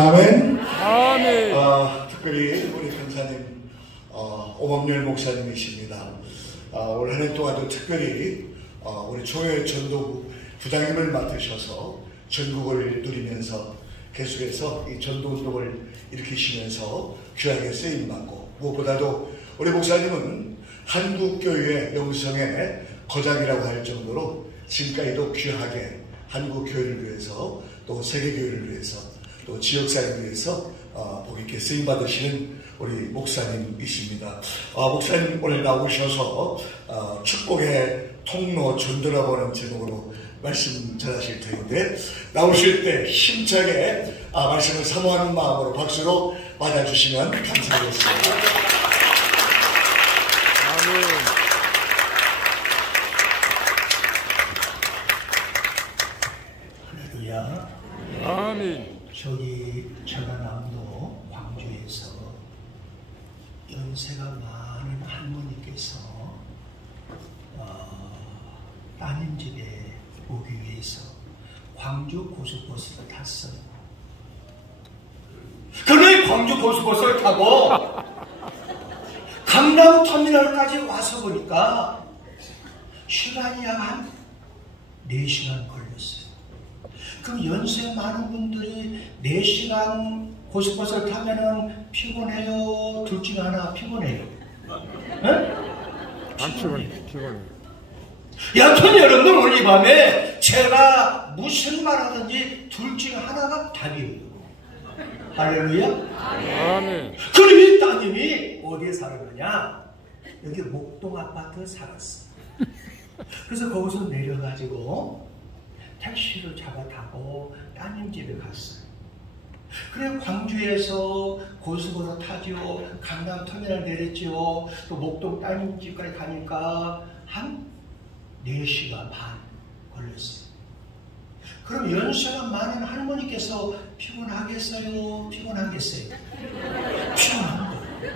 아멘. 아멘. 특별히 우리 강사님 오범열 목사님이십니다. 올 한 해 동안도 특별히 우리 총회 전도부 부장님을 맡으셔서 전국을 누리면서 계속해서 이 전도운동을 일으키시면서 귀하게 쓰임받고, 무엇보다도 우리 목사님은 한국교회의 영성의 거장이라고 할 정도로 지금까지도 귀하게 한국교회를 위해서, 또 세계교회를 위해서, 또 지역사회를 위해서 복 있게 쓰임받으시는 우리 목사님이십니다. 목사님 오늘 나오셔서 축복의 통로 전도라고 하는 제목으로 말씀 전하실 텐데, 나오실 때 힘차게 말씀을 사모하는 마음으로 박수로 맞아주시면 감사하겠습니다. 아멘. 할렐루야. 아멘. 저기 전라남도 광주에서 연세가 많은 할머니께서 따님 집에 오기 위해서 광주 고속버스를 탔어요. 그런데 광주 고속버스를 타고 강남터미널까지 와서 보니까 시간이 약 한 4시간 걸렸어요. 그럼 연세 많은 분들이 4시간 고속버스를 타면은 피곤해요? 둘 중 하나 피곤해요? 안 피곤해. 여튼 여러분, 오늘 이 밤에 제가 무슨 말 하든지 둘 중 하나가 답이에요. 할렐루야? 아멘. 그럼 이 따님이 어디에 살았느냐? 여기 목동 아파트에 살았어. 그래서 거기서 내려가지고 택시를 잡아 타고 따님 집에 갔어요. 그래 광주에서 고속으로 타죠. 강남터미널 내렸죠. 또 목동 따님 집까지 가니까 한 4시간 반 걸렸어요. 그럼 연세가 많은 할머니께서 피곤하겠어요? 피곤하겠어요? 피곤한 거예요.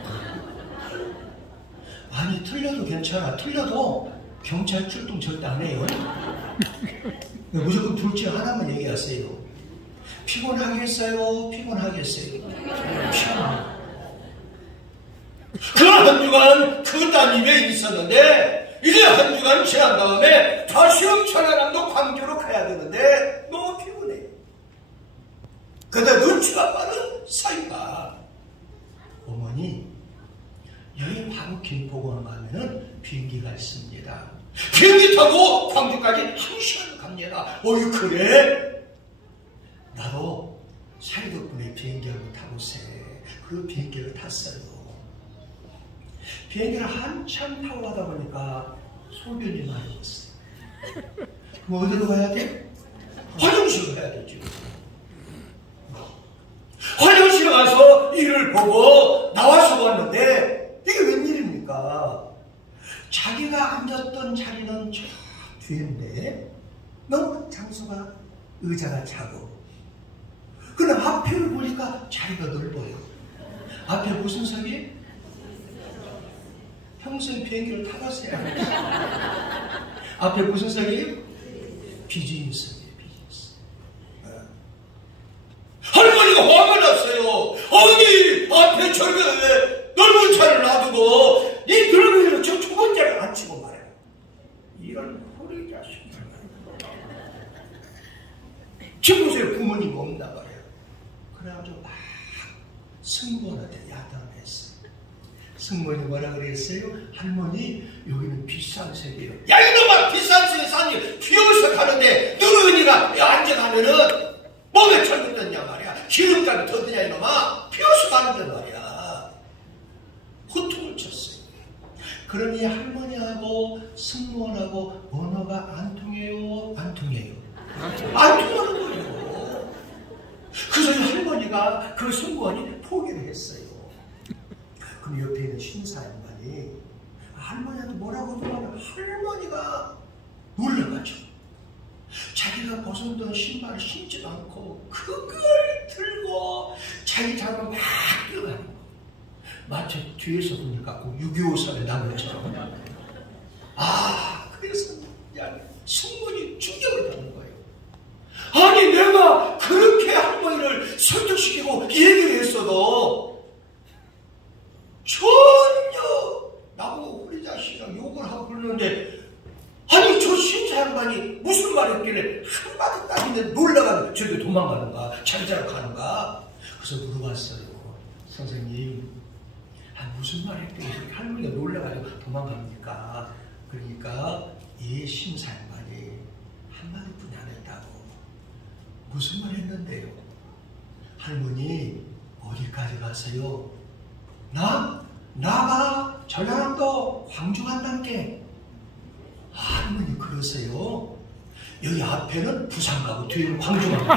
아니, 틀려도 괜찮아. 틀려도 경찰 출동 절대 안 해요. 무조건 둘 중 하나만 얘기하세요. 피곤하겠어요? 피곤하겠어요? 피곤해요. 그 한 주간 그 따님에 있었는데, 이제 한 주간 지난 다음에 다시 전라남도 광주로 가야 되는데 너무 피곤해. 근데 눈치가 빠른 사이가, 어머니 여기 바로 김포공항 가면은 비행기가 있습니다. 비행기 타고 광주까지 1시간 갑니다. 어이 그래? 나도 사이 덕분에 비행기 한번 타보세. 그 비행기를 탔어요. 비행기를 한참 타고 가다 보니까 소변이 많이 왔어요. 그럼 어디로 가야 돼? 화장실로 가야 되죠. 화장실 가서 일을 보고 나와서 왔는데 이게 웬일입니까? 자기가 앉았던 자리는 저 뒤인데 너무 장소가 의자가 작고, 그럼 앞에를 보니까 자리가 넓어요. 앞에 무슨 석이? 평생 비행기를 타봤어요. 앞에 무슨 석이? 비즈니스석이에요. 비즈니스. 할머니가 화가 났어요. 어디 앞에 저렇게 넓은 차를 놔두고 이 넓은 저 좁은 자리에 앉히고 말해요. 이런 호리 자식. 지금 보세요. 부모님 없나 말이에요. 그래가지고 막 승무원한테 야단했어요. 승무원이 뭐라 그랬어요? 할머니 여기는 비싼 세계예요. 야 이놈아, 비싼 세계 사니 비어서 가는데 누르니가 앉아가면은 몸에 철거 떴냐 말이야. 기름값이 더 드냐 이놈아. 비어서 가는데 말이야. 호통을 쳤어요. 그러니 할머니하고 승무원하고 언어가 안 통해요? 안 통해요? 안 통하는 거예요. 그래서 할머니가 그 승무원이 포기를 했어요. 그럼 옆에 있는 신사 양반이 할머니한테 뭐라고 하면 할머니가 놀라가지고 자기가 벗어던 신발을 신지도 않고 그걸 들고 자기 잡아 막 뛰어가는 거. 마치 뒤에서 보니까 그 6.25선에 난 것처럼. 그래서 승무원이 충격을 받는 거예요. 아니 내가 그렇게 할머니를 설득시키고 하고 얘기를 했어도 전혀 나보고 우리 자식이랑 욕을 하고 그러는데, 아니 저 신사 양반이 무슨 말 했길래 한마디 따지는데 놀라가지고 저기 도망가는가 자기자랑 가는가. 그래서 물어봤어요. 선생님, 무슨 말 했길래 할머니가 놀라가지고 도망갑니까? 그러니까 이 신사 양반이 한마디뿐이 안 했다고. 무슨 말 했는데요? 할머니 어디까지 가세요? 나가 전라남도 광주 간다니까. 할머니 그러세요? 여기 앞에는 부산 가고 뒤에는 광주 갑니다.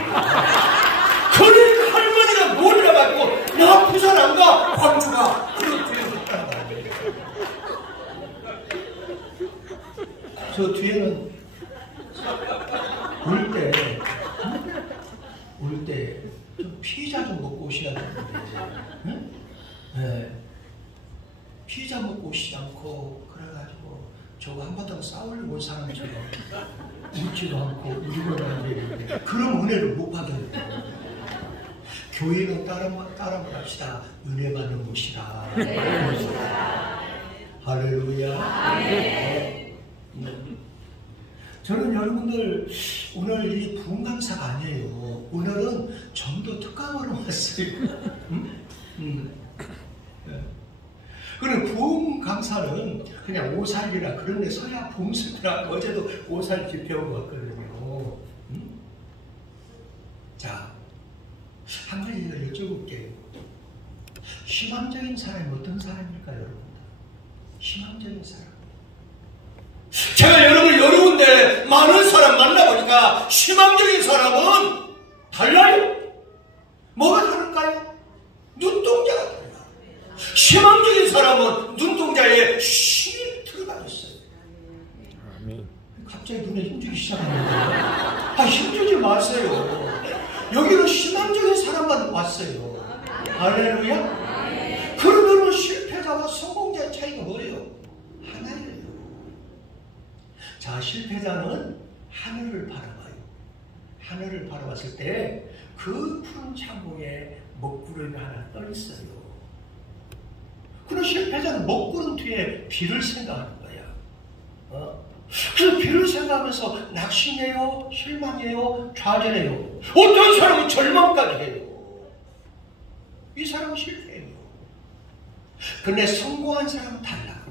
그러니까 할머니가 놀라가지고 나 부산 안 가, 광주 가. 그리고 뒤에는 따라가요. 저 뒤에는 올 때 좀 피자 좀 먹고 오셔야 되는데, 응? 네. 피자 먹고 오시지 않고 그래가지고 저거 한바탕 싸우려고 온 사람처럼 웃지도 않고 우리보다 되는데 그런 은혜를 못 받아요. 교회는 따라만 합시다. 은혜 받는 곳이라. 할렐루야. 네. 저는 여러분들 오늘 이 부흥 강사가 아니에요. 오늘은 전도 특강으로 왔어요. 그럼 부흥 강사는 그냥 오살이라 그런 데 서야 봉수더라. 어제도 오살 집회하고 왔거든요. 자, 한 가지 제가 여쭤볼게요. 희망적인 사람이 어떤 사람일까요, 여러분들? 희망적인 사람. 제가 여러 군데 많은 사람 만나보니까 희망적인 사람은 달라요. 뭐가 다를까요? 눈동자가 달라요. 희망적인 사람은 눈동자에 힘이 들어가 있어요. 아멘. 갑자기 눈에 힘주기 시작합니다. 힘주지 마세요. 여기는 희망적인 사람만 왔어요. 할렐루야. 그러면 실패자와 성공자의 차이가 뭐예요? 하나예요. 자, 실패자는 하늘을 바라봐요. 하늘을 바라봤을 때 그 푸른 창고에 먹구름이 하나 떠 있어요. 그럼 실패자는 먹구름 뒤에 비를 생각하는 거야. 그래서 비를 생각하면서 낙심해요, 실망해요, 좌절해요. 어떤 사람은 절망까지 해요. 이 사람은 실패해요. 근데 성공한 사람은 달라.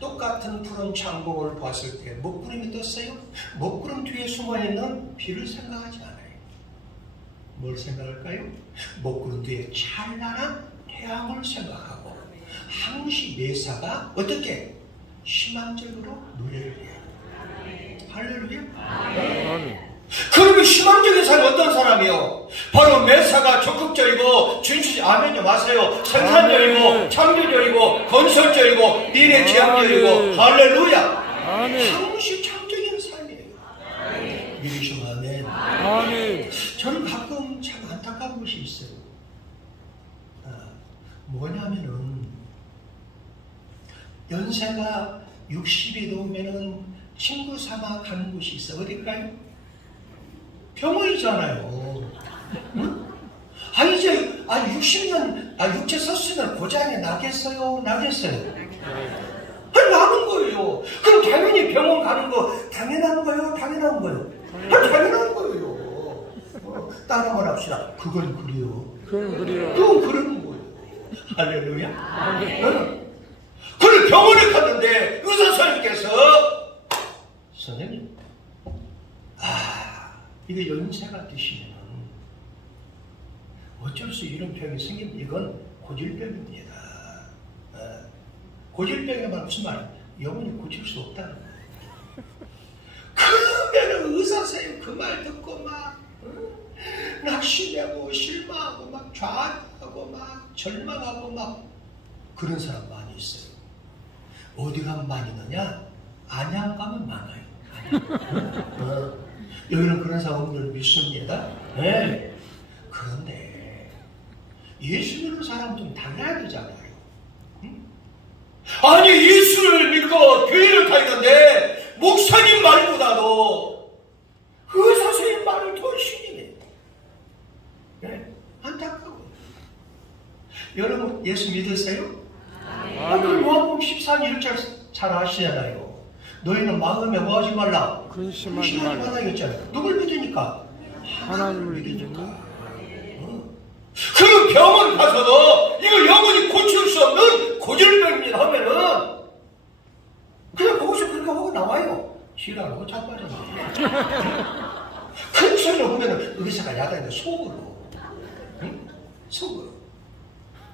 똑같은 푸른 창고를 봤을 때 먹구름이 떴어요. 먹구름 뒤에 숨어있는 비를 생각하지 않아요. 뭘 생각할까요? 먹구름 뒤에 찬란한 태양을 생각하고 항시 매사가 어떻게? 희망적으로 노래를 해요. 할렐루야. 아멘. 그러면 희망적인 사람이 어떤 사람이요? 바로 매사가 적극적이고 준수지 아멘 좀 하세요. 생산적이고 창조적이고 건설적이고 미래지향적이고 할렐루야. 아멘. 항시 창조적인 삶이에요. 믿으시면 아멘. 아멘. 저는 가끔 참 안타까운 것이 있어요. 뭐냐면은 연세가 60이 넘으면은 친구 삼아 가는 곳이 있어. 어딜까요? 병원이잖아요. 응? 이제 60년 육체 섰으면 고장이 나겠어요? 나겠어요? 나는 거예요. 그럼 당연히 병원 가는 거 당연한 거예요? 당연한 거예요? 당연한 거예요. 따라만 합시다. 그건 그래요. 그건 그래요. 그건 그러는 거예요. 할렐루야. 그래 병원에 갔는데 의사 선생님께서 선생님 이게 연세가 드시면 어쩔 수 이런 병이 생기면 이건 고질병입니다. 고질병이란 무슨 말? 영원히 고칠 수 없다는 거예요. 그러면 의사 선생님 그 말 듣고 막 낙심하고 실망하고 막 좌절하고 막 절망하고 막 그런 사람 많이 있어요. 어디 가면 많이 있느냐? 안양 가면 많아요. 여기는 그런 사람 없는 믿습니다. 네. 그런데 예수 믿는 사람 좀 달라야 되잖아요. 응? 아니 예수를 믿고 교회를 다니는데 목사님 말보다도 의사 선생님 말을 더 신임해요. 네. 안타까워요. 여러분 예수 믿으세요? 아멘. 요한복음 14장 1절 잘 아시잖아요. 너희는 마음에 뭐 하지 말라? 근심하지 말라. 말라 했잖아요. 누굴 믿으니까? 하나님을 믿으니. 그 병원 가서도 이거 영원히 고칠 수 없는 고질병이라 하면은 그냥 거기서 그렇게 하고 나와요. 싫어하고 자빠졌네. 큰 소리를 보면은 의사가 야단인데 속으로. 응? 속으로.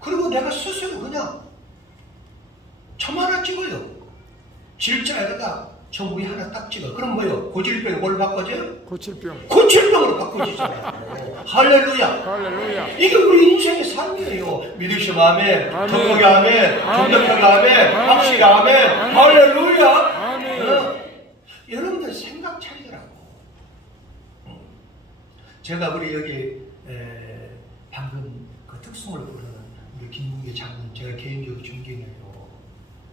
그리고 내가 스스로 그냥 점 하나 찍어요. 질자에다가 점 위에 하나 딱 찍어. 그럼 뭐요? 고질병이 뭘 바꿔줘요? 고칠병. 고질병으로 바꿔주잖아요. 할렐루야. 할렐루야. 이게 우리 인생의 삶이에요. 믿으시면 아멘, 아멘. 정복이 아멘, 정덕하게 아멘, 아멘. 확실히 아멘, 아멘. 할렐루야. 아멘. 여러분들 생각 차리더라고. 제가 우리 여기 방금 그 특송을 부르는 우리 김문기 장군 제가 개인적으로 존경해요.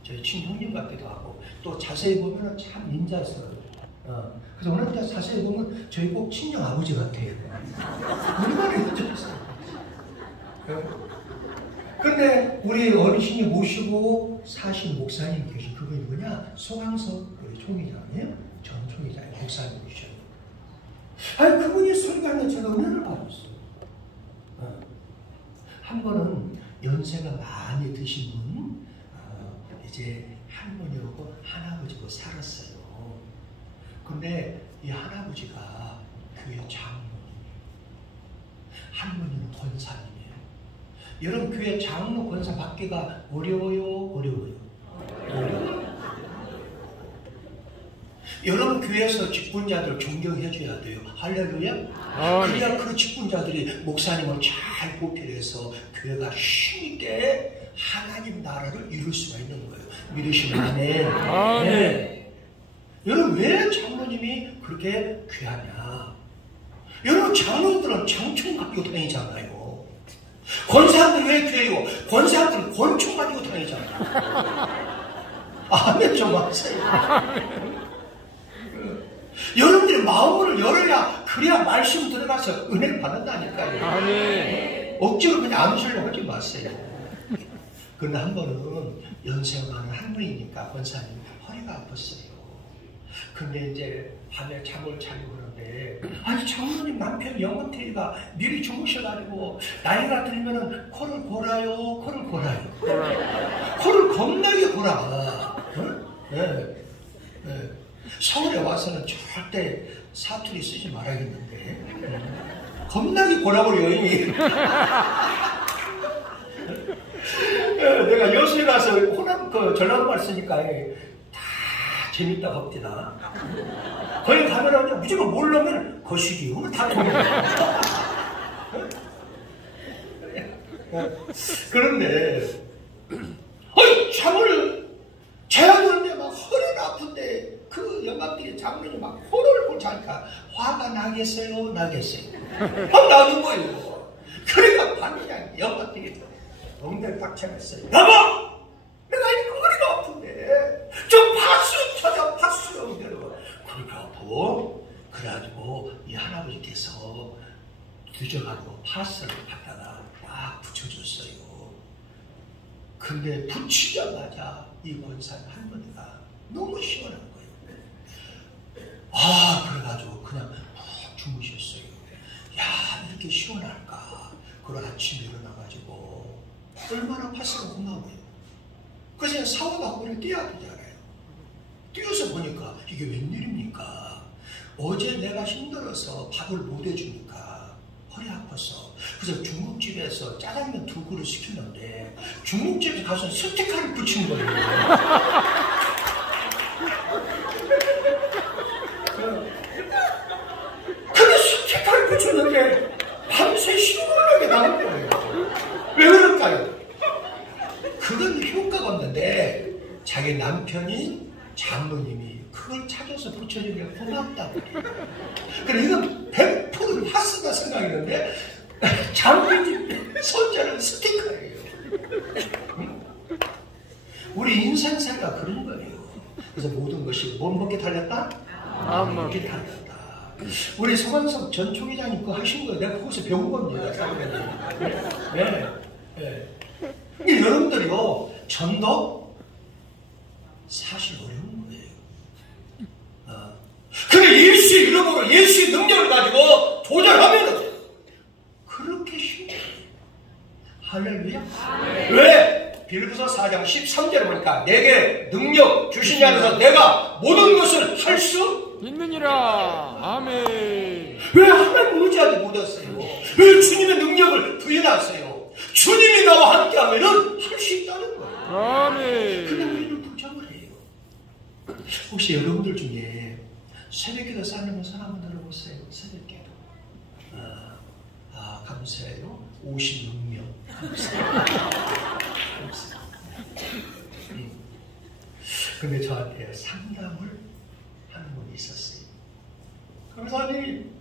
저희 친형님 같기도 하고 또 자세히 보면은 참 인자스러워요. 그래서 오늘 자세히 보면 저희 꼭 친정 아버지 같아요. 얼마나 인자스러워요. 근데 우리 어르신이 모시고 사신 목사님 계신 그분이 뭐냐? 소강석 우리 총회장이에요. 전 총회장이 목사님이셔요. 아니 그분이 설교하는 제가 은혜를 받았어요. 한 번은 연세가 많이 드신 분 이제 할머니하고 할아버지하고 살았어요. 근데 이 할아버지가 교회 장로님이에요. 할머니는 권사님이에요. 여러분 교회 장로 권사 받기가 어려워요? 어려워요? 어려워요? 여러분 교회에서 직분자들 존경해줘야 돼요. 할렐루야. 그래야 그 직분자들이 목사님을 잘 보필해서 교회가 힘있게 하나님 나라를 이룰 수가 있는 거예요. 믿으시면 아멘. 아멘. 네. 여러분 왜 장로님이 그렇게 귀하냐? 여러분 장로들은 장총 가지고 다니잖아요. 권사들은 왜 귀해요? 권사들은 권총 가지고 다니잖아요. 아멘 좀 하세요. 여러분들이 마음을 열어야 그래야 말씀 들어가서 은혜를 받는다니까요. 아멘. 억지로 그냥 암술로 하지 마세요. 그런데 한 번은 연세가 많은 할머니니까 권사님 허리가 아팠어요. 근데 이제 밤에 잠을 자려고 그러는데 아니 장모님 남편 영원태이가 미리 주무셔가지고 나이가 들면은 코를 골아요. 코를 골아요. 코를 겁나게 골아. 응? 네. 네. 서울에 와서는 절대 사투리 쓰지 말아야겠는데 겁나게 골아버려요 이미. 내가 여수에 가서 호남 그 전라도말 쓰니까 다 재밌다 겁니다. 거기 가면은 무조건 모르면 거시기 오면 다 됩니다. 그런데 잠을 자야 되는데 막 허리는 아픈데 그 영감들이 장면이 막 호를 보자니까 화가 나겠어요? 나겠어요? 막 나는 거예요. 그러니까 반장 영감들이 엉덩이 딱 채mes어요. 여보! 내가 이렇게 허리가 아픈데 좀 파스 찾아 파스 엉덩이로 그렇게 아프고 그래가지고 이 할아버지께서 늦어가지고 파스를 갖다가 딱 붙여줬어요. 근데 붙이자마자 이 권사님 할머니가 너무 시원한 거예요. 그래가지고 그냥 푹 주무셨어요. 야, 이렇게 시원할까? 그걸 아침에 일어나가지고 얼마나 파스가 고마워요. 그래서 사원 학원을 뛰어야 되잖아요. 뛰어서 보니까 이게 웬일입니까? 어제 내가 힘들어서 밥을 못 해주니까 허리 아파서 그래서 중국집에서 짜장면 2그릇 시켰는데 중국집에 가서 스티커를 붙인 거예요. 근데 스티커를 붙였는데 밤새 시원하게 나온 거예요. 왜 그럴까요? 그건 효과가 없는데 자기 남편인 장로님이 그걸 찾아서 붙여주면 고맙다고. 그래 이건 100% 하스다 생각했는데 장로님 손자는 스티커예요. 우리 인생사가 그런 거예요. 그래서 모든 것이 뭔 달렸다? 마음먹기 달렸다. 우리 소강석 전 총회장님 그거 하신 거예요. 내가 거기서 배운 겁니다. 네. 전도 사실 어려운 거예요. 근데 예수의 이름으로 예수의 능력을 가지고 도전하면 그렇게 쉬운 거예요. 할렐루야. 왜? 빌립보서 4장 13절에 보니까 내게 능력 주시니 하면서 내가 모든 것을 할 수 있느니라. 아멘. 왜 하나님 의지하지 못했어요? 왜 주님의 능력을 부인하세요? 주님이 나와 함께하면 할 수 있다는 거예요. 아멘. 근데 우리는 부정을 해요. 혹시 여러분들 중에 새벽기도 쌓는 손 한번 들어보세요. 새벽기도. 감사해요. 56명. 근데 저한테 상담을 하는 분이 있었어요. 감사님,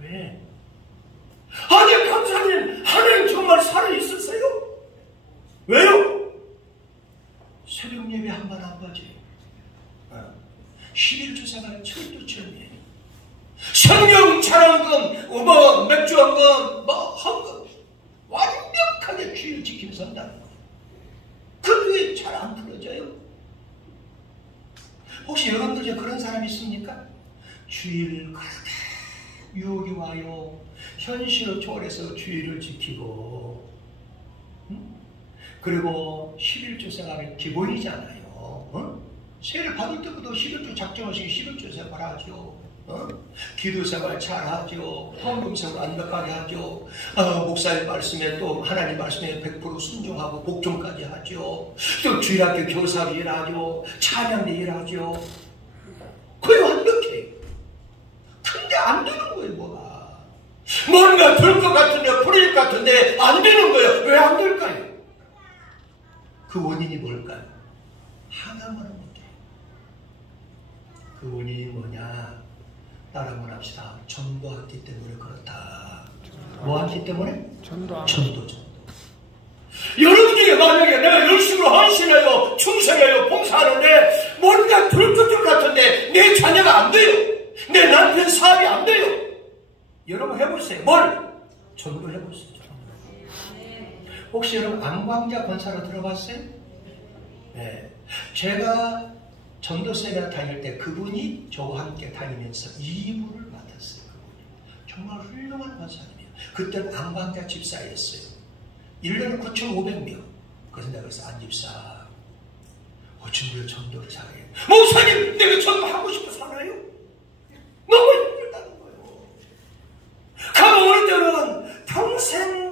왜? 아니, 감사님, 하나님 정말 살아있으세요? 왜요? 새벽 예배 한 번 안 가지. 11주생활 철두철미예요. 성령 찬양금, 맥주 한 금, 헌금 완벽하게 주의를 지키며 선다는 거예요. 그 뒤에 잘 안 풀어져요. 혹시 여러분들 중에 그런 사람이 있습니까? 주의를 그렇게 유혹이 와요. 현실을 초월해서 주의를 지키고, 그리고 11조 생활은 기본이잖아요. 세를 받을 때부터 11조 작정하시고 11조 생활하죠. 기도 생활 잘하죠. 헌금 생활 완벽하게 하죠. 목사의 말씀에 또 하나님 말씀에 100% 순종하고 복종까지 하죠. 또 주일학교 교사로 일하죠. 찬양대 일하죠. 거의 완벽해요. 근데 안 되는 거예요, 뭐가. 뭔가 될 것 같은데, 프로젝트 같은데 안 되는 거예요. 왜 안 될까요? 그 원인이 뭘까요? 하나만 못해요. 그 원인이 뭐냐? 따라 한번 합시다. 전도하기 때문에 그렇다. 뭐 하기 때문에? 전도. 여러분 중에 만약에 내가 열심히 헌신해요, 충성해요, 봉사하는데 뭔가 될 것 같은데 내 자녀가 안 돼요. 내 남편 사업이 안 돼요. 여러분 해보세요. 뭘? 전도해보세요. 혹시 여러분 안광자 권사로 들어봤어요? 네. 제가 전도세미나 다닐 때 그분이 저와 함께 다니면서 2부를 맡았어요. 그분이. 정말 훌륭한 권사님이에요. 그때는 안광자 집사였어요. 1년에 9,500명. 그래서 내가 그래서 안 집사, 어쩜 왜 전도를 잘해요? 목사님, 내가 전도하고 싶어서 하나요? 너무 힘들다는 거예요. 가면 어느 때는 평생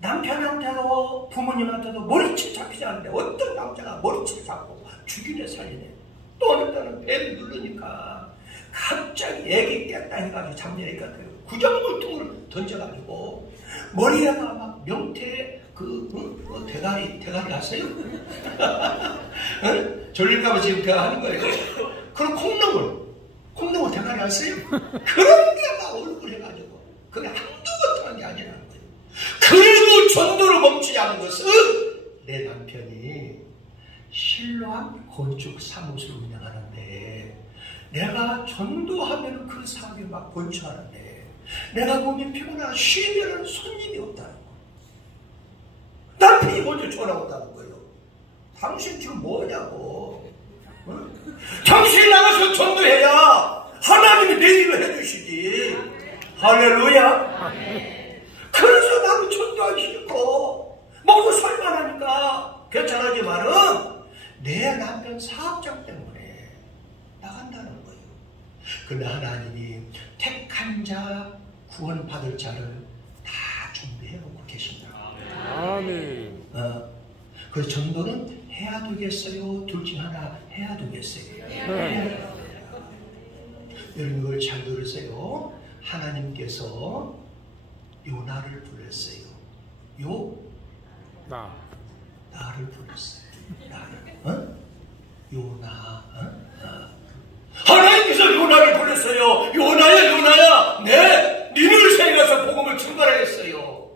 남편한테도 부모님한테도 머리채 잡히지 않는데 어떤 남자가 머리채 잡고 죽이네 살리네. 또 어느 때는 배를 누르니까 갑자기 애기 깼다 해가지고 잡내니까 구정물통을 던져가지고 머리에가 막 명태 대가리 아세요? 졸릴까봐 지금 제가 하는 거예요. 그럼 콩나물 대가리 아세요? 그런 게 막 얼굴 해가지고 그게 한두 번 하는 게 아니라는 거예요. 그래도 전도를 멈추지 않은 것은 내 남편이 신로한 건축 사무소를 운영하는데 내가 전도하면 그 사업이 막 번창하는데 내가 몸이 피곤하고 쉬면 손님이 없다는 거예요. 남편이 먼저 전화 온다는 거예요. 당신 지금 뭐냐고. 당신이 나가서 전도해야 하나님이 내 일을 해주시지. 할렐루야. 그래서 나도 전도하기 싫고 먹고 살만하니까 괜찮아지만은 내 남편 사업장 때문에 나간다는 거예요. 근데 하나님이 택한 자, 구원받을 자를 다 준비해놓고 계십니다. 아멘. 그래서 전도는 해야 되겠어요? 둘 중 하나 해야 되겠어요? 네. 여러분 이걸 잘 들으세요. 하나님께서 요나를 불렀어요. 나를 불렀어요. 나를. 요나. 하나님께서 요나를 불렀어요. 요나야. 네. 니느웨에 가서 복음을 증거하겠어요.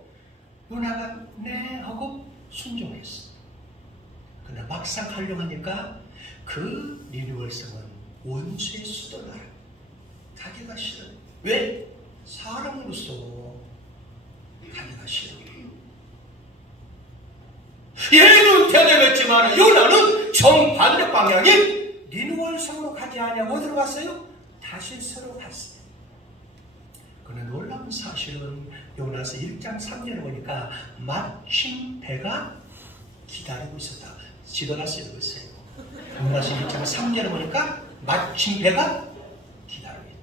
요나가 네 하고 순종했어. 근데 막상 하려고 하니까 그 니느웨 성은 원수의 수도나라. 가기가 싫어. 왜? 사람으로서 가기가 싫어. 얘는 대답했지만 요나는 정반대 방향인 니느웨성으로 가지 않냐고 어디로 갔어요? 다시스로 갔어요. 그런데 놀라운 사실은 요나서 1장 3절에 보니까 마침 배가 기다리고 있었다. 지도가 쓰고 있어요. 요나서 1장 3절에 보니까 마침 배가 기다리고 있다.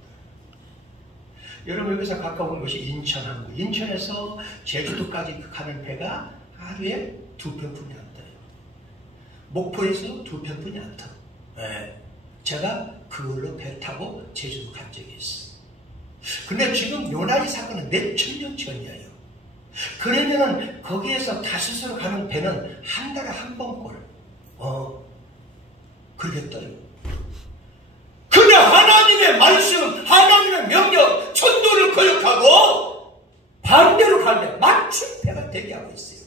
여러분 여기서 가까운 곳이 인천 항구. 인천에서 제주도까지 가는 배가 하루에 2편뿐이 안 떠요. 목포에서 2편뿐이 안 떠요. 네. 제가 그걸로 배 타고 제주도 간 적이 있어. 근데 지금 요나의 사건은 몇천 년 전이에요. 그러면은 거기에서 다시스로 가는 배는 한 달에 한 번꼴 그렇게 떠요. 근데 하나님의 말씀, 하나님의 명령, 천도를 거역하고 반대로 가는데 마침 배가 대기하고 있어요.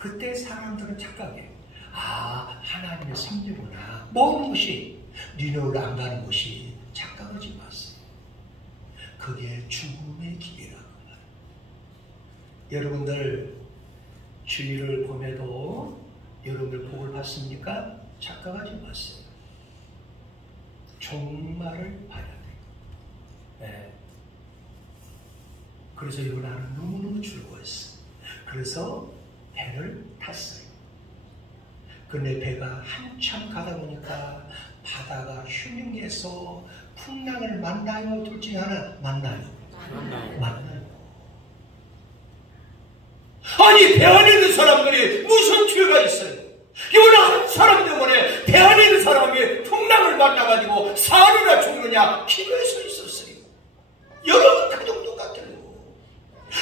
그때 사람들은 착각해요. 아, 하나님의 섭리구나. 모든 것이 니느웨로 안 가는 것이 착각하지 마세요. 그게 죽음의 길이라고 말해요. 여러분들 주의를 보면도 여러분들 복을 받습니까? 착각하지 마세요. 종말을 봐야 돼요. 네. 그래서 요나는 너무너무 즐거웠어요. 그래서 배를 탔어요. 근데 배가 한참 가다 보니까 바다가 흉흉해서 풍랑을 만나요? 둘 중에 하나 만나요. 아니 배 안에 있는 사람들이 무슨 죄가 있어요? 요나 한 사람 때문에 배 안에 있는 사람이 풍랑을 만나가지고 사느냐 죽느냐 기로에 서 있었어요. 여러분 그 정도 같아요.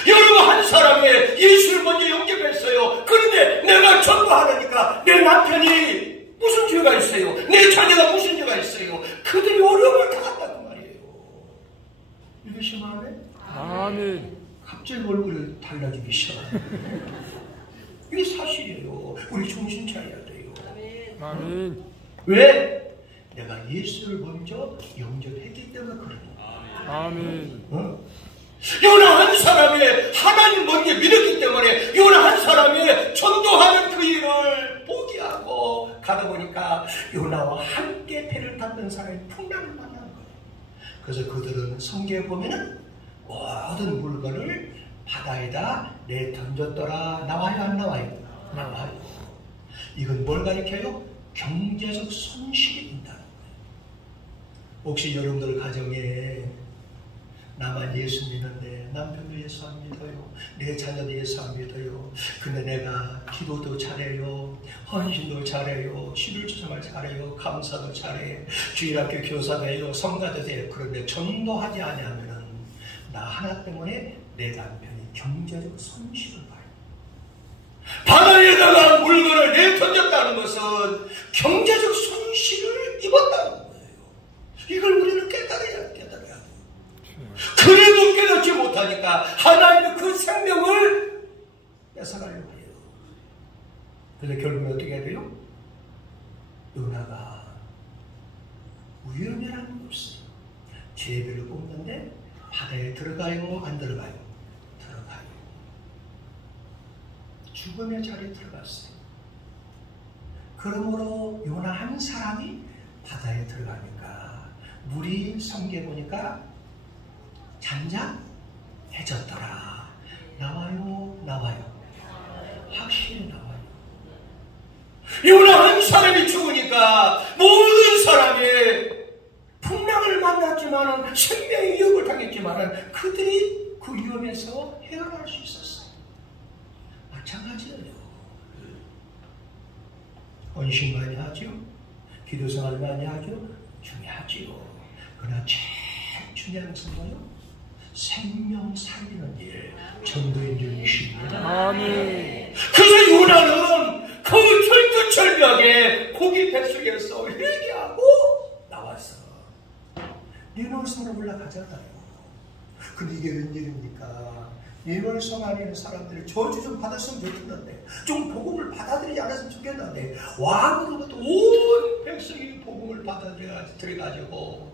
여러분 한 사람이 예수를 먼저 영접했어요. 그런데 내가 전도하려니까 내 남편이 무슨 죄가 있어요? 내 자녀가 무슨 죄가 있어요? 그들이 어려움을 당한다는 말이에요. 믿으시면 안 해? 아멘. 갑자기 얼굴이 달라지기 시작해요. 이게 사실이에요. 우리 정신 차려야 돼요. 아멘. 왜? 내가 예수를 먼저 영접했기 때문에 그래요. 아멘. 요나 한 사람이 하나님 먼저 믿었기 때문에 요나 한 사람이 전도하는 그 일을 포기하고 가다 보니까 요나와 함께 배를 탔던 사람이 풍랑을 만난 거예요. 그래서 그들은 성경에 보면은 모든 물건을 바다에다 내던졌더라. 나와요 안 나와요? 나와요. 이건 뭘 가리켜요? 경제적 손실이 된다는 거예요. 혹시 여러분들 가정에 나만 예수 믿는데 남편도 예수 안 믿어요. 내 자녀도 예수 안 믿어요. 근데 내가 기도도 잘해요. 헌신도 잘해요. 11주정을 잘해요. 감사도 잘해. 주일학교 교사도 해요. 성가도 돼요. 그런데 전도하지 않으면은 나 하나 때문에 내 남편이 경제적 손실을 봐요. 바다에다가 물건을 내던졌다는 것은 경제적 손실을 입었다는 거예요. 이걸 우리는 깨달아야 돼요. 그래도 깨닫지 못하니까 하나님의 그 생명을 뺏어가려고 해요. 그래서 결국은 어떻게 해야 돼요? 요나가 우연이라는 것이 제비를 뽑는데 바다에 들어가요? 안 들어가요? 들어가요. 죽음의 자리에 들어갔어요. 그러므로 요나 한 사람이 바다에 들어가니까 물이 성경에 보니까 잔잔해졌더라. 나와요? 나와요. 확실히 나와요. 요나 한 사람이 죽으니까 모든 사람이 풍랑을 만났지만은 생명의 위협을 당했지만은 그들이 그 위험에서 헤어날 수 있었어요. 마찬가지예요. 헌신 많이 하죠? 기도생활 많이 하죠? 중요하지요. 그러나 제일 중요한 것은 뭐예요? 생명 살리는 일, 전도인 중이십니다. 아멘. 그래서 요나는 그 철두철미하게 고기 뱃속에서 회개하고 나왔어. 니느웨성으로 올라가잖아요. 근데 이게 웬일입니까? 니느웨성 안에 있는 사람들이 저주 좀 받았으면 좋겠는데, 좀 복음을 받아들이지 않았으면 좋겠는데, 왕으로부터 온 백성이 복음을 받아들여가지고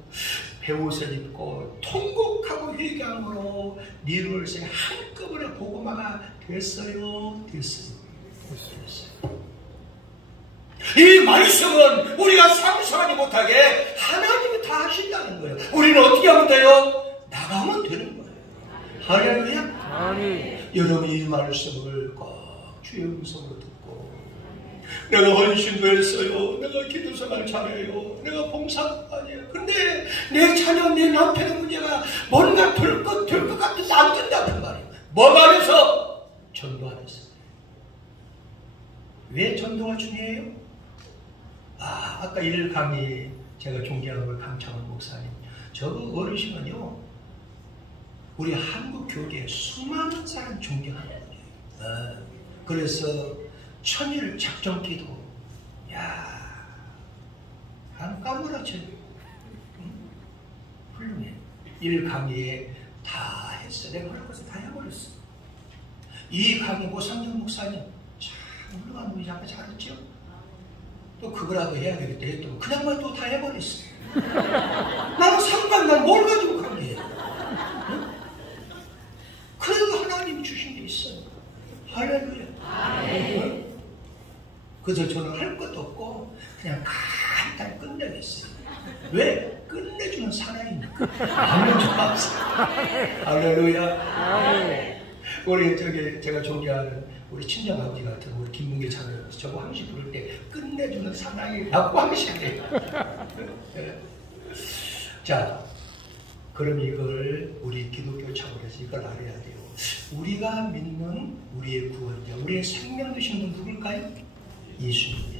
배옷을 입고 통곡하고 회개함으로 니느웨성이 한꺼번에 복음화가 됐어요. 이 말씀은 우리가 상상하지 못하게 하나님이 다 하신다는 거예요. 우리는 어떻게 하면 돼요? 나가면 되는 거예요. 할렐루야. 아멘. 여러분이 이 말씀을 꼭 주의 음성으로 듣고, 내가 헌신도 했어요. 내가 기도생활 잘해요. 내가 봉사도 아니에요. 근데 내 자녀, 내 남편의 문제가 뭔가 될 것 같아서 안 된다는 말이에요. 뭐 말해서? 전도 안 했어요. 왜 전도가 중요해요? 아까 일 강의 제가 존경하는 강창원 목사님, 저 어르신은요, 우리 한국 교계에 수많은 사람 존경하는 거예요. 그래서 천일 작전기도, 안 까무러쳐요. 훌륭해. 일 강의에 다 했어. 내가 그런 것을 다 해버렸어. 이 강의 모상정 목사님, 참 훌륭한 분이 아까 잘했죠? 또 그거라도 해야 되겠다 했더니 그냥만 또 다 해버렸어. 나는 상관, 뭘 가지고 강의해? 응? 그래도 하나님이 주신 게 있어요. 할렐루야. 응? 그래서 저는 할 것도 없고 그냥 간단히 끝내겠어요. 왜? 끝내주는 사나이니까. 아멘. 할렐루야. 우리 제가 존경하는 우리 친정아버지 같은 우리 김문기 장로님, 저거 항시 부를 때 끝내주는 사나이라고 하시네요. 자, 그럼 이걸 우리 기독교 차원에서 이걸 알아야 돼요. 우리가 믿는 우리의 구원자, 우리의 생명 되신 분 누굴까요? 예수님.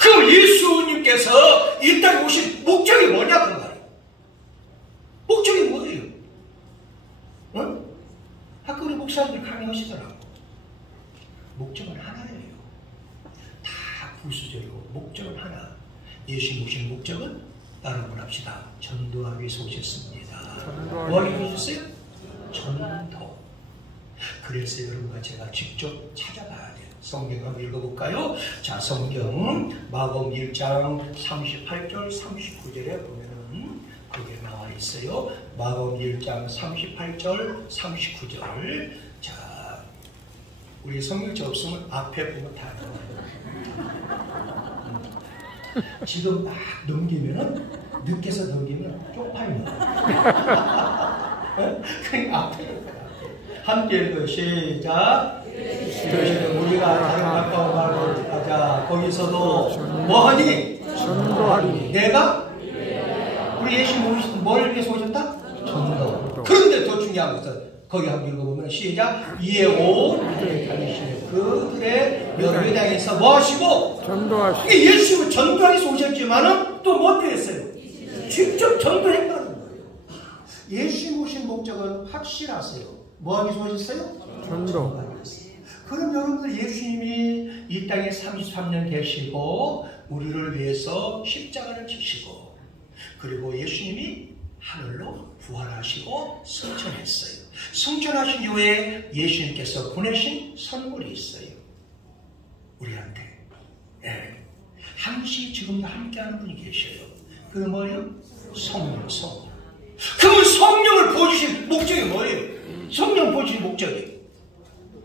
그럼 예수님께서 이 땅에 오신 목적이 뭐냐 그 말이에요. 목적이 뭐예요? 응? 아까 우리 목사님들 강의하시더라고. 목적은 하나예요. 다 부수적으로 목적은 하나. 예수님 오신 목적은 따라만 합시다. 전도하기 위해서 오셨습니다. 뭐 하기 위해서 오셨어요? 전도. 그래서 여러분과 제가 직접 찾아가야 돼요. 성경 한번 읽어볼까요? 자, 성경 마가복음 1장 38절 39절에 보면은 그게 나와 있어요. 마가복음 1장 38절 39절. 자, 우리 성경책 없으면 앞에 보면 다 나와요. 지금 막 넘기면은 늦게서 넘기면 쪽팔려. 그러니까 앞에 함께 읽어. 시작. 우리가 다른 가까운 말로 하자. 거기서도 뭐하니? 전도하리. 내가 우리 예수님 뭘 위해서 오셨다? 전도. 그런데 더 중요한 것은 거기 한번 읽어보면 시작. 이에 온 다니시는 그들의 회당에서 뭐 하시고? 전도하시. 예수님은 전도해서 오셨지만은 또 뭐 했어요? 직접 전도했다는 거예요. 예수님 오신 목적은 확실하세요. 뭐 하기 위해서 오셨어요? 전도. 그럼 여러분들 예수님이 이 땅에 33년 계시고 우리를 위해서 십자가를 지시고 그리고 예수님이 하늘로 부활하시고 승천했어요. 승천하신 이후에 예수님께서 보내신 선물이 있어요. 우리한테. 네. 항시 지금도 함께하는 분이 계셔요. 그게 뭐예요? 성령. 그러면 성령을 부어주신 목적이 뭐예요? 성령 부어주신 목적이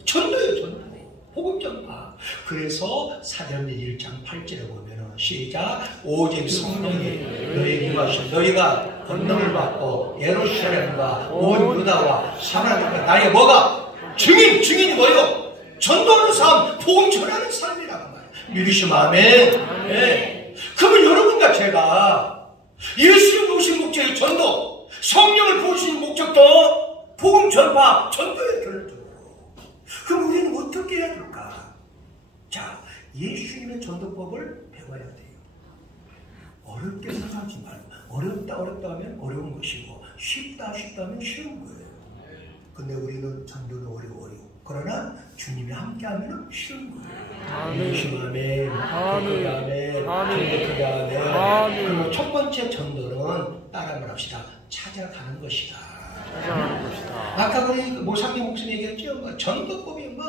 전도예요. 전도. 복음 전파. 그래서 사도행전 1장 8절에 보면은 시작. 오직 성령이 너희에게 임하신 너희가 권능을 받고 예루살렘과 온 유다와 사마리아가 나의 뭐가? 증인이 뭐예요? 전도하는 삶, 복음 전하는 삶이라고 말이에요. 믿으시면 아멘. 네. 그러면 여러분과 제가 예수님 오신 목적이 전도, 성령을 부으신 목적도 복음 전파, 전도의 결론적으로. 그럼 우리는 어떻게 해야 될까? 자, 예수님의 전도법을 배워야 돼요. 어렵게 생각하지 말고, 어렵다 하면 어려운 것이고, 쉽다 하면 쉬운 거예요. 근데 우리는 전도는 어려워요. 그러나 주님이 함께하면 쉬운 거예요. 아멘. 아멘. 아멘. 그리고 첫 번째 전도는 따라만 합시다. 찾아가는 것이다. 아까 우리 모상님 목사님 얘기했죠. 뭐 전도법이 뭐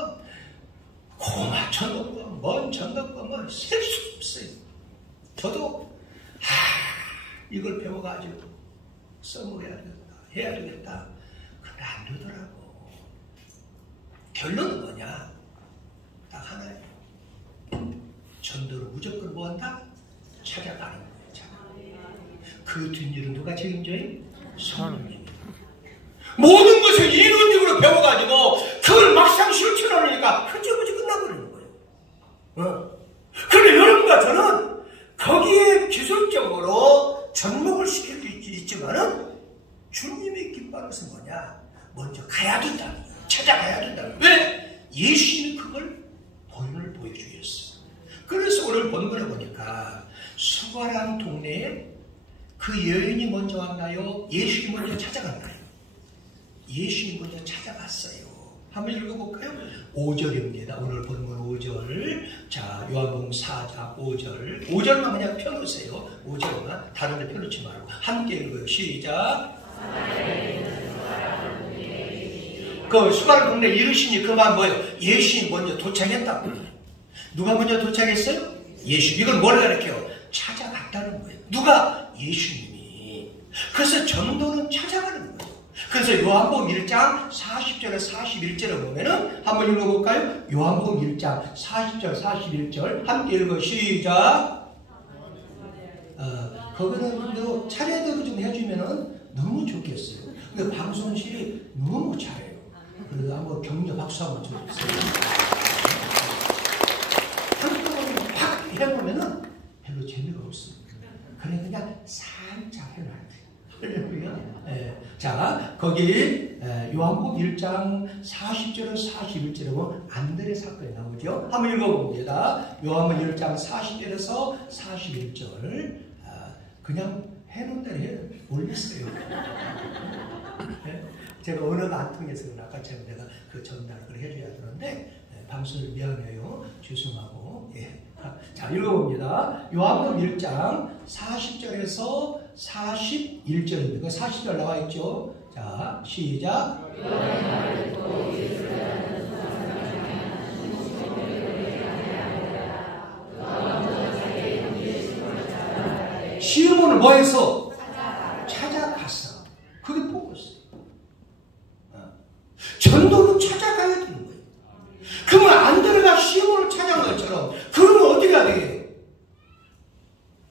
고마 전도법, 뭔 전도법 뭐 셀 수 없어요. 저도 이걸 배워가지고 써먹어야 되겠다, 해야 되겠다. 근데 안 되더라고. 결론은 뭐냐? 딱 하나예요. 전도를 무조건 뭐한다? 찾아가는 거예요. 그 뒷일은 누가 책임져요? 성령님이. 모든 것을 이론적으로 배워가지고 그걸 막상 실천하려니까 흐지부지 끝나버리는 거예요. 그런데 여러분과 저는 거기에 기술적으로 접목을 시킬 수 있지만은 주님의 기뻐하는 것은 뭐냐? 먼저 가야 된다는 거예요. 찾아가야 된다는 거예요. 왜? 예수님이 그걸 본을 보여주셨어요. 그래서 오늘 본문을 보니까 수바람 동네에 그 여인이 먼저 왔나요? 예수님이 먼저 찾아갔나요? 예수님이 먼저 찾아갔어요. 한번 읽어볼까요? 5절입니다. 오늘 본문 5절. 자, 요한복음 4장 5절. 5절만 그냥 펴놓으세요. 5절만. 다른 데 펴놓지 말고. 함께 읽어요. 시작. 그 수바람 동네 이르시니 그 말 뭐예요? 예수님이 먼저 도착했다고. 누가 먼저 도착했어요? 예수. 이걸 뭘 가르쳐요? 찾아갔다는 거예요. 누가? 예수님이. 그래서 전도는 찾아가는 거예요. 그래서 요한복음 1장 40절에 41절을 보면은 한번 읽어볼까요? 요한복음 1장 40절 41절 함께 읽어 시작. 거기는 근데 차례대로 좀 해주면은 너무 좋겠어요. 근데 방송실이 너무 잘해요. 그래서 한번 격려 박수 한번 쳐주세요. 한꺼번에 팍 해보면은 별로 재미가 없습니다. 그냥 살짝 해놔야 돼요. 할렐루야. 네. 자, 거기 요한복음 1장 40절에서 41절에 보면 안드레 사건이 나오죠. 한번 읽어봅니다. 요한복음 1장 40절에서 41절 그냥 해놓은 대로 올렸어요. 네? 제가 언어가 안 통해서 아까처럼 내가 그 전달을 해줘야 되는데 방송을 미안해요. 죄송하고. 예. 자, 읽어봅니다. 요한복음 1장 40절에서 41절입니다. 40절 나와 있죠. 자, 시작. 시몬을 뭐해서? 찾아갔어. 그게 포커스. 전도는 찾아가야 되는 거예요. 그러면 안드레가 시몬을 찾아간 것처럼 그러면 어디가 돼요?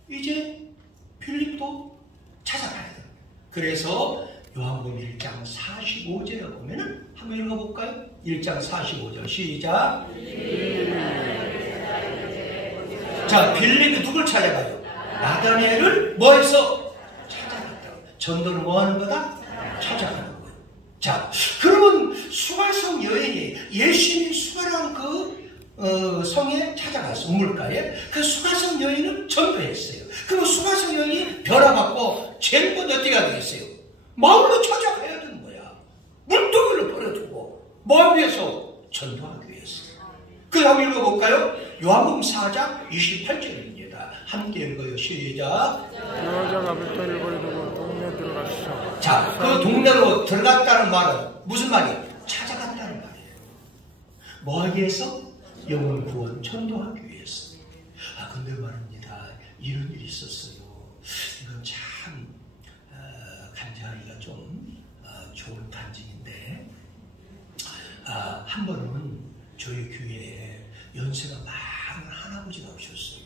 이제 필립도 찾아가야 돼요. 그래서 요한복음 1장 45절에 보면은 한번 읽어볼까요? 1장 45절 시작. 자, 빌립이 누굴 찾아가요? 나다니엘을 뭐해서? 찾아갔다. 전도는 뭐하는 거다? 찾아가는 거예요. 자, 그러면 수가성 여인이 예수님이 수가라는 그 성에 찾아갔어. 우물가에. 그 수가성 여인은 전도했어요. 그럼 수가성 여인이 변화받고 제일 먼저 어떻게 하게 됐어요? 마을로 찾아가야 되는 거야. 물동이를 버려두고 뭐 위해서? 전도하기 위해서. 그 한번 읽어볼까요? 요한복음 4장 28절입니다. 함께 읽어요. 시작. 그 여자가 물건을 버리고 동네에 들어갔어. 자, 그 동네로 들어갔다는 말은 무슨 말이에요? 찾아갔다는 말이에요. 뭐 하기 위해서? 영혼 구원 전도하기 위해서. 근데 말입니다. 이런 일이 있었어요. 이건 참 간증하기가 좀 좋은 간증인데 한 번은 저희 교회에 연세가 많은 할아버지가 오셨어요.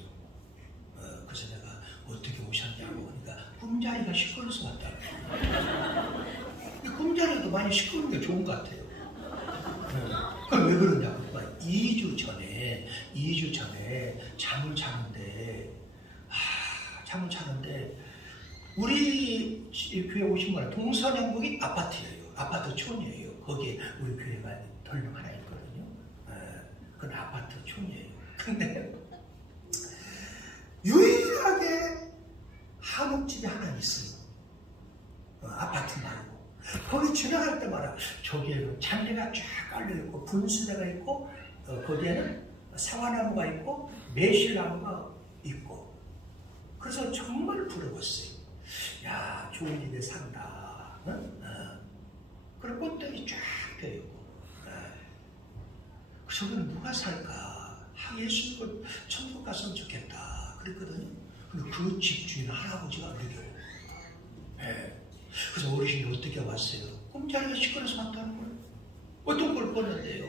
그래서 내가 어떻게 오셨냐고 하니까 꿈자리가 시끄러워서 왔다는 거예요. 꿈자리도 많이 시끄러운 게 좋은 것 같아요. 그럼 왜 그러냐고. 2주 전에 잠을 자는데 우리 교회 오신 분은 동서남북이 아파트예요. 아파트 촌이에요. 거기에 우리 교회가 덜령 하나 있거든요. 그건 아파트 촌이에요. 근데 유일하게 한옥집이 하나 있어요. 아파트 말고. 거기 지나갈 때마다 저기에는 잔디가 쫙 깔려있고 분수대가 있고 거기에는 사과나무가 있고 매실나무가 있고. 그래서 정말 부러웠어요. 야, 좋은 집에 산다. 그리고 꽃들이 쫙 펴있고. 저기는 누가 살까? 예수 천국 갔으면 좋겠다. 그랬거든요. 근데 그 집주인 할아버지가 그러더라고요. 그래서 어르신이 어떻게 왔어요? 꿈자리가 시끄러워서 왔다는 거예요. 어떤 걸 꿨는데요?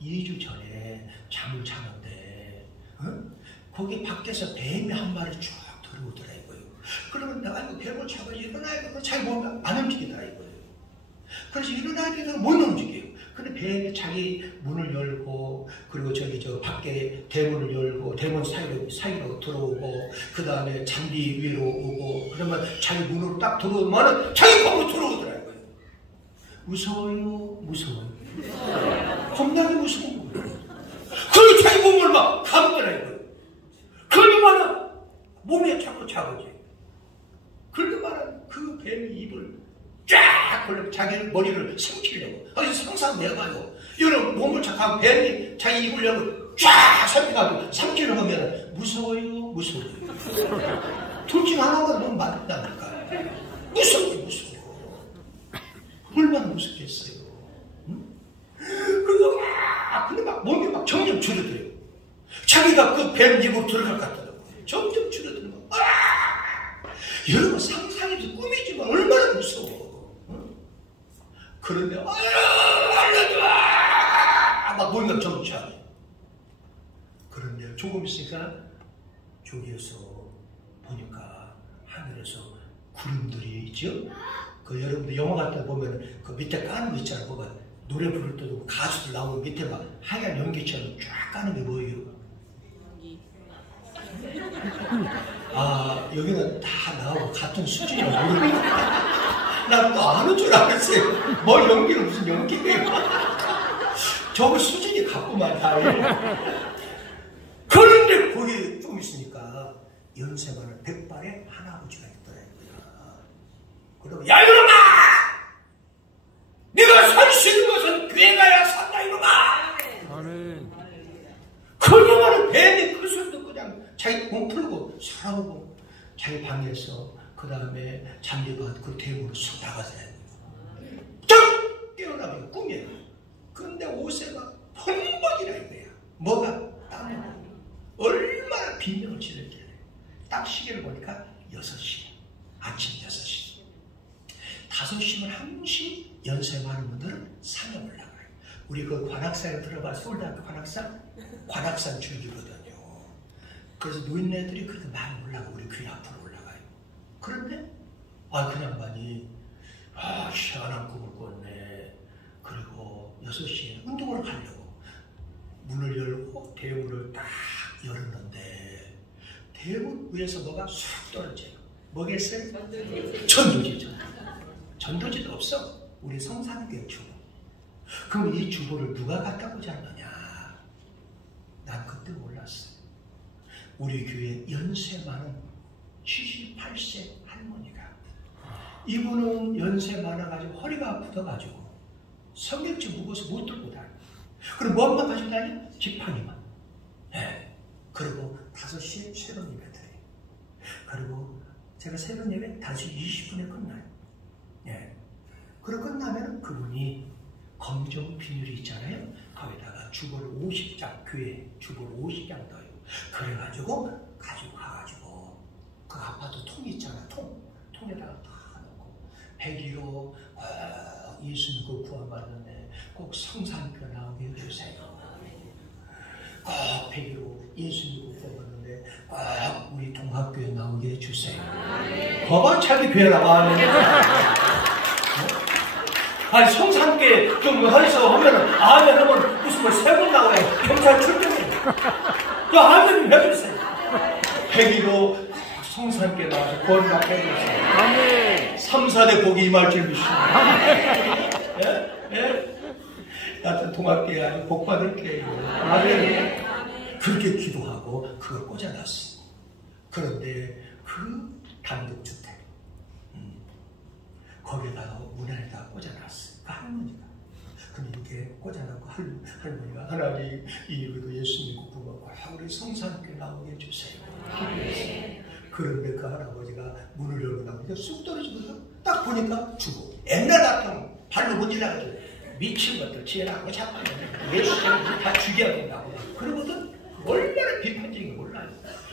2주 전에 잠을 자는데 그 거기 밖에서 뱀이 한 마리 쭉 들어오더라 이거예요. 그러면 내가 이거 뱀을 잡아서 일어나야 되고 잘 보면 안 움직이더라 이거예요. 그래서 일어나야 되다가 못 움직여요. 근데 뱀이 자기 문을 열고, 그리고 저 밖에 대문을 열고, 대문 사이로 들어오고, 그 다음에 잔디 위로 오고, 그러면 자기 문으로 딱 들어오면 자기 방으로 들어오더라 이거예요. 무서워요? 무서워요. 겁나게 무서운 거예요. 그리고 자기 몸을 막 감더라 이거예요. 그러면은 몸에 자꾸 잡아져요. 그러면은 그 뱀이 입을 쫙 벌려 자기 머리를 삼키려고. 거기서 상상해봐요. 여러분 몸을 착한 뱀이 자기 입을 열고 쫙 삼키려고 하면 무서워요? 무서워요? 둘 중 하나가 너무 맞다니까. 무서워요? 무서워. 얼마나 무섭겠어요? 응? 그리고 근데 막 몸이 막 점점 줄어들어요. 자기가 그 뱀 입으로 들어갈 것 같더라고요. 점점 줄어드는 거. 여러분 상상해서 꿈이지만 얼마나 무서워. 그런데 알려줘! 막 몸이 점점 차요. 그런데 조금 있으니까 저기에서 보니까 하늘에서 구름들이 있죠. 그 여러분들 영화 같은 거 보면 그 밑에 까는 거 있잖아요. 뭐가 노래 부를 때도 가수들 나오면 밑에 막 하얀 연기처럼 쫙 까는 게 뭐예요? 여기는 다 나하고 같은 수준이라고 모르겠다. 난 또 아는 줄 알았어요. 뭘 연기는 무슨 연기예요. 저거 수준이 같구만 다. 그런데 거기 좀 있으니까 연세 많은 백발의 할아버지가 있더라고요. 그러면 야 이놈아! 네가 살 수 있는 것은 교회 가야 산다 이놈아! 아멘. 그러면은 뱀이 그 소리 듣고 그냥 자기 몸 풀고 살아오고 자기 방에서 그 다음에 잠들고 그 대문으로 쑥 나가서요. 쫙 깨어나면 꿈이에요. 근데 옷에가 펑벅이라 이거야. 뭐가? 땀이 얼마나 빈명을 치는지. 딱 시계를 보니까 6시. 아침 6시. 5시면 항시 연세 많은 분들은 산에 올라가요. 우리 그 관악산에 들어봐. 서울대학교 관악산? 관악산 줄기거든요. 그래서 노인네들이 그렇게 많이 올라가. 우리 교회 앞으로 올라가요. 그런데 그 양반이 희한한 꿈을 꿨네. 그리고 6시에 운동을 가려고 문을 열고 대문을 딱 열었는데 대문 위에서 뭐가 쑥 떨어져요. 뭐겠어요? 전도지. 전도지도 없어. 우리 성산교회 주보. 그럼 이 주보를 누가 갖다 보지 않느냐? 난 그때 몰랐어요. 우리 교회 연세 많은 78세 할머니가, 이분은 연세 많아가지고 허리가 아프다가지고 성경책 무거워서 못 들고 다녀. 그럼 뭐만 가지고 다녀? 지팡이만. 네. 그리고 5시에 새벽 예배 드려요. 그리고 제가 새벽 예배 5시 20분에 끝나요. 네. 그리고 끝나면 그분이 검정 비닐이 있잖아요. 거기다가 주보를 50장, 교회 주보를 50장 넣어요. 그래가지고 가지고 가가지고 그 아파트 통 있잖아. 통에다가 다 넣고 101호 예수님 그 구원받는데 꼭 성산교 나오게 해주세요. 꼭 101호 예수님 그 구원받는데 꼭 우리 동학교에 나오게 해주세요. 거봐 자기 교회 나가는 성산교에 좀 해서 하면은 아멘 하면 무슨 뭐 세번 나와요. 경찰 출동해. 아멘 해주세요. 101호 성산교에 나와서 구원받게 해주세요. 아멘. 3, 4대 복이 임할 줄 믿습니다. 나한테 동학교에 아주 복 받을게요. 아멘. 그렇게 기도하고 그걸 꽂아놨어. 그런데 그 단독주택 거기다가 문 안에다가 꽂아놨어. 그 할머니가. 근데 이렇게 꽂아놓고 할머니가 하나님 이름으로 예수님 구원받고 우리 성산교회 나오게 해주세요. 그런데 그 할아버지가 문을 열고 나오니까 쑥 떨어지거든. 딱 보니까 주고 옛날 같으면 발로 문질러가지고 미친 것들 지혜라고 자꾸 예수님 다 죽여야 된다고 그러거든. 얼마나 비판적인 거 몰라요.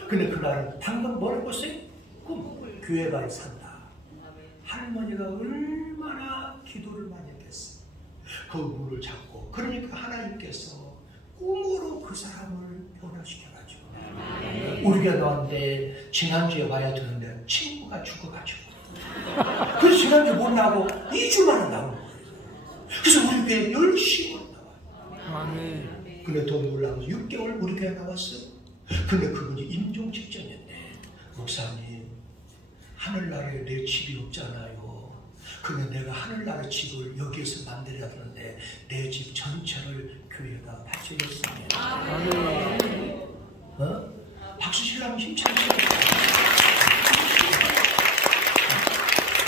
근데 그날은 방금 뭐라고 했어요? 꿈. 교회가 산다. 할머니가 얼마나 기도를 많이 했겠어. 그 물을 잡고 그러니까 하나님께서 꿈으로 그 사람을 변화시켜가지고 우리 교회 나왔는데 지난주에 와야 되는데 친구가 죽어가지고 그래서 지난주에 못 나고 2주 만에 나온 거예요. 그래서 우리 교회 열심히 나와요. 아멘. 근데 더 놀라운 건 6개월 우리 교회 나왔어요. 근데 그분이 임종 직전이었네. 목사님, 하늘나라에 내 집이 없잖아요. 근데 내가 하늘나라 집을 여기에서 만들어야 되는데 내 집 전체를 교회가 바쳐줬습니다. 아멘. 박수 치려면 힘차게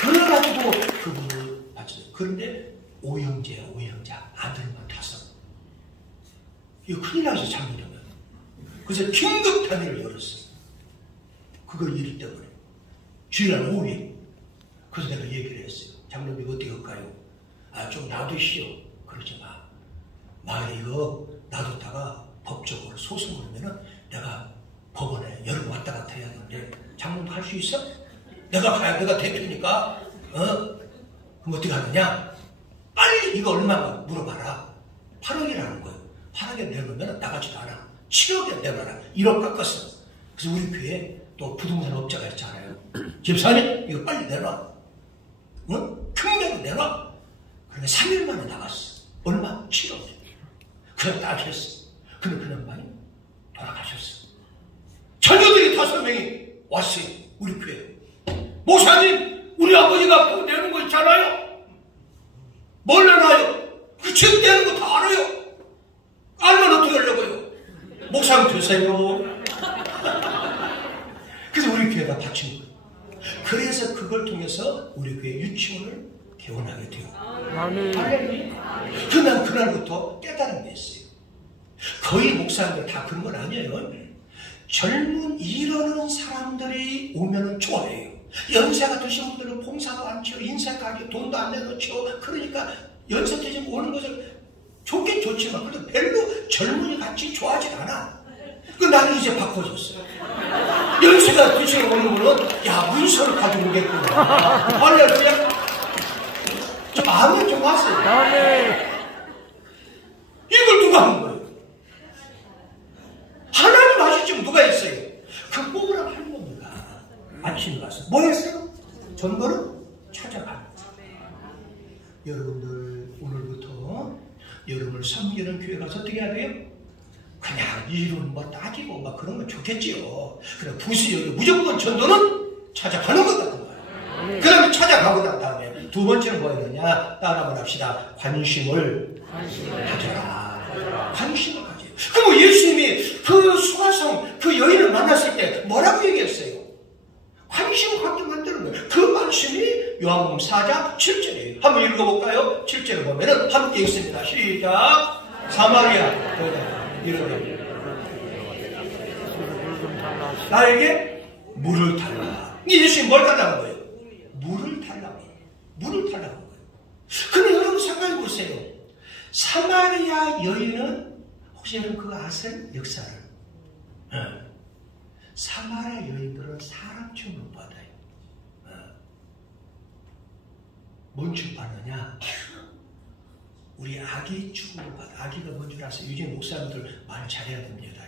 그래가지고 그분을 바쳐요. 그런데 오형제야, 오형자. 아들만 5. 이거 큰일 나서 잘못하면. 그래서 긴급 단위를 열었어. 그거 일 때문에. 주일날 오후에. 그래서 내가 얘기를 했어요. 장로님 이거 어떻게 할까요? 좀 놔두시오. 그러지 마. 만약 이거 놔뒀다가 법적으로 소송을 하면은 내가 법원에 여러 번 왔다 갔다 해야 되는데 장로님 할 수 있어? 내가 가야 내가 대표니까. 그럼 어떻게 하느냐? 빨리 이거 얼마가 물어봐라. 8억이라는 거예요. 8억에 내놓으면 나가지도 않아. 7억에 내놔라. 1억 깎았어. 그래서 우리 교회에 또 부동산 업자가 있잖아요. 집사님 이거 빨리 내놔. 큰 데로 내놔. 그러니까 3일 만에 나갔어. 얼마? 7억. 그냥 딱 했어. 근데 그 양반이 돌아가셨어. 자녀들이 5명이 왔어요. 우리 교회. 목사님 우리 아버지가 그거 내는 거 있잖아요. 뭘 내놔요? 그 집 내는 거 다 알아요. 알면 어떻게 하려고요? 목사님 되세요. 그래서 우리 교회가 바친 거예요. 그래서 그걸 통해서 우리 교회 유치원을 개원하게 돼요. 아멘. 그날부터 깨달은 게 있어요. 거의 목사님들 다 그런 건 아니에요. 젊은 이러는 사람들이 오면은 좋아해요. 연세가 드신 분들은 봉사도 안 치고 인사까지 돈도 안 내놓죠. 그러니까 연세 드시면 오는 것을 좋긴 좋지만 그래도 별로 젊은이 같이 좋아하지 않아. 그 나는 이제 바꿔줬어요. 연세가 드시고 오는 분은 야 문서를 가지고 오겠구나. 할렐루야. 좀 아멘 좀 하세요. 아멘. 이걸 누가 한 거예요? 하나님 하시지 누가 했어요? 그 뽑으라고 할머니가 아침에 가서 뭐 했어요? 전거를 찾아가. 여러분들 오늘부터 여러분을 섬기는 교회 가서 어떻게 해야 돼요? 그냥 이론 뭐 따지고 막 그런 건 좋겠지요. 그래 부수여도 무조건 전도는 찾아가는 거다. 그 다음에 찾아가고 난 다음에 두 번째는 뭐야 되냐? 따라만 합시다. 관심을 가져라. 관심을 가져요. 그럼 예수님이 그 수가성 그 여인을 만났을 때 뭐라고 얘기했어요? 관심을 갖게 만드는 거예요. 그 말씀이 요한복음 4장 7절이에요. 한번 읽어볼까요? 7절을 보면은 함께 읽습니다. 시작. 사마리아 이르되 나에게 물을 달라. 예수님이 뭘 달라는 거예요? 물을 달라고 해요. 물을 달라고 해요. 근데 여러분 생각해 보세요. 사마리아 여인은 혹시 여러분 그거 아세요? 역사를. 사마리아 여인들은 사람 취급을 받아요. 뭔 취급받느냐? 우리 아기 취급을 받아. 아기가 뭔 줄 아세요? 요즘 목사님들 말 잘해야 됩니다.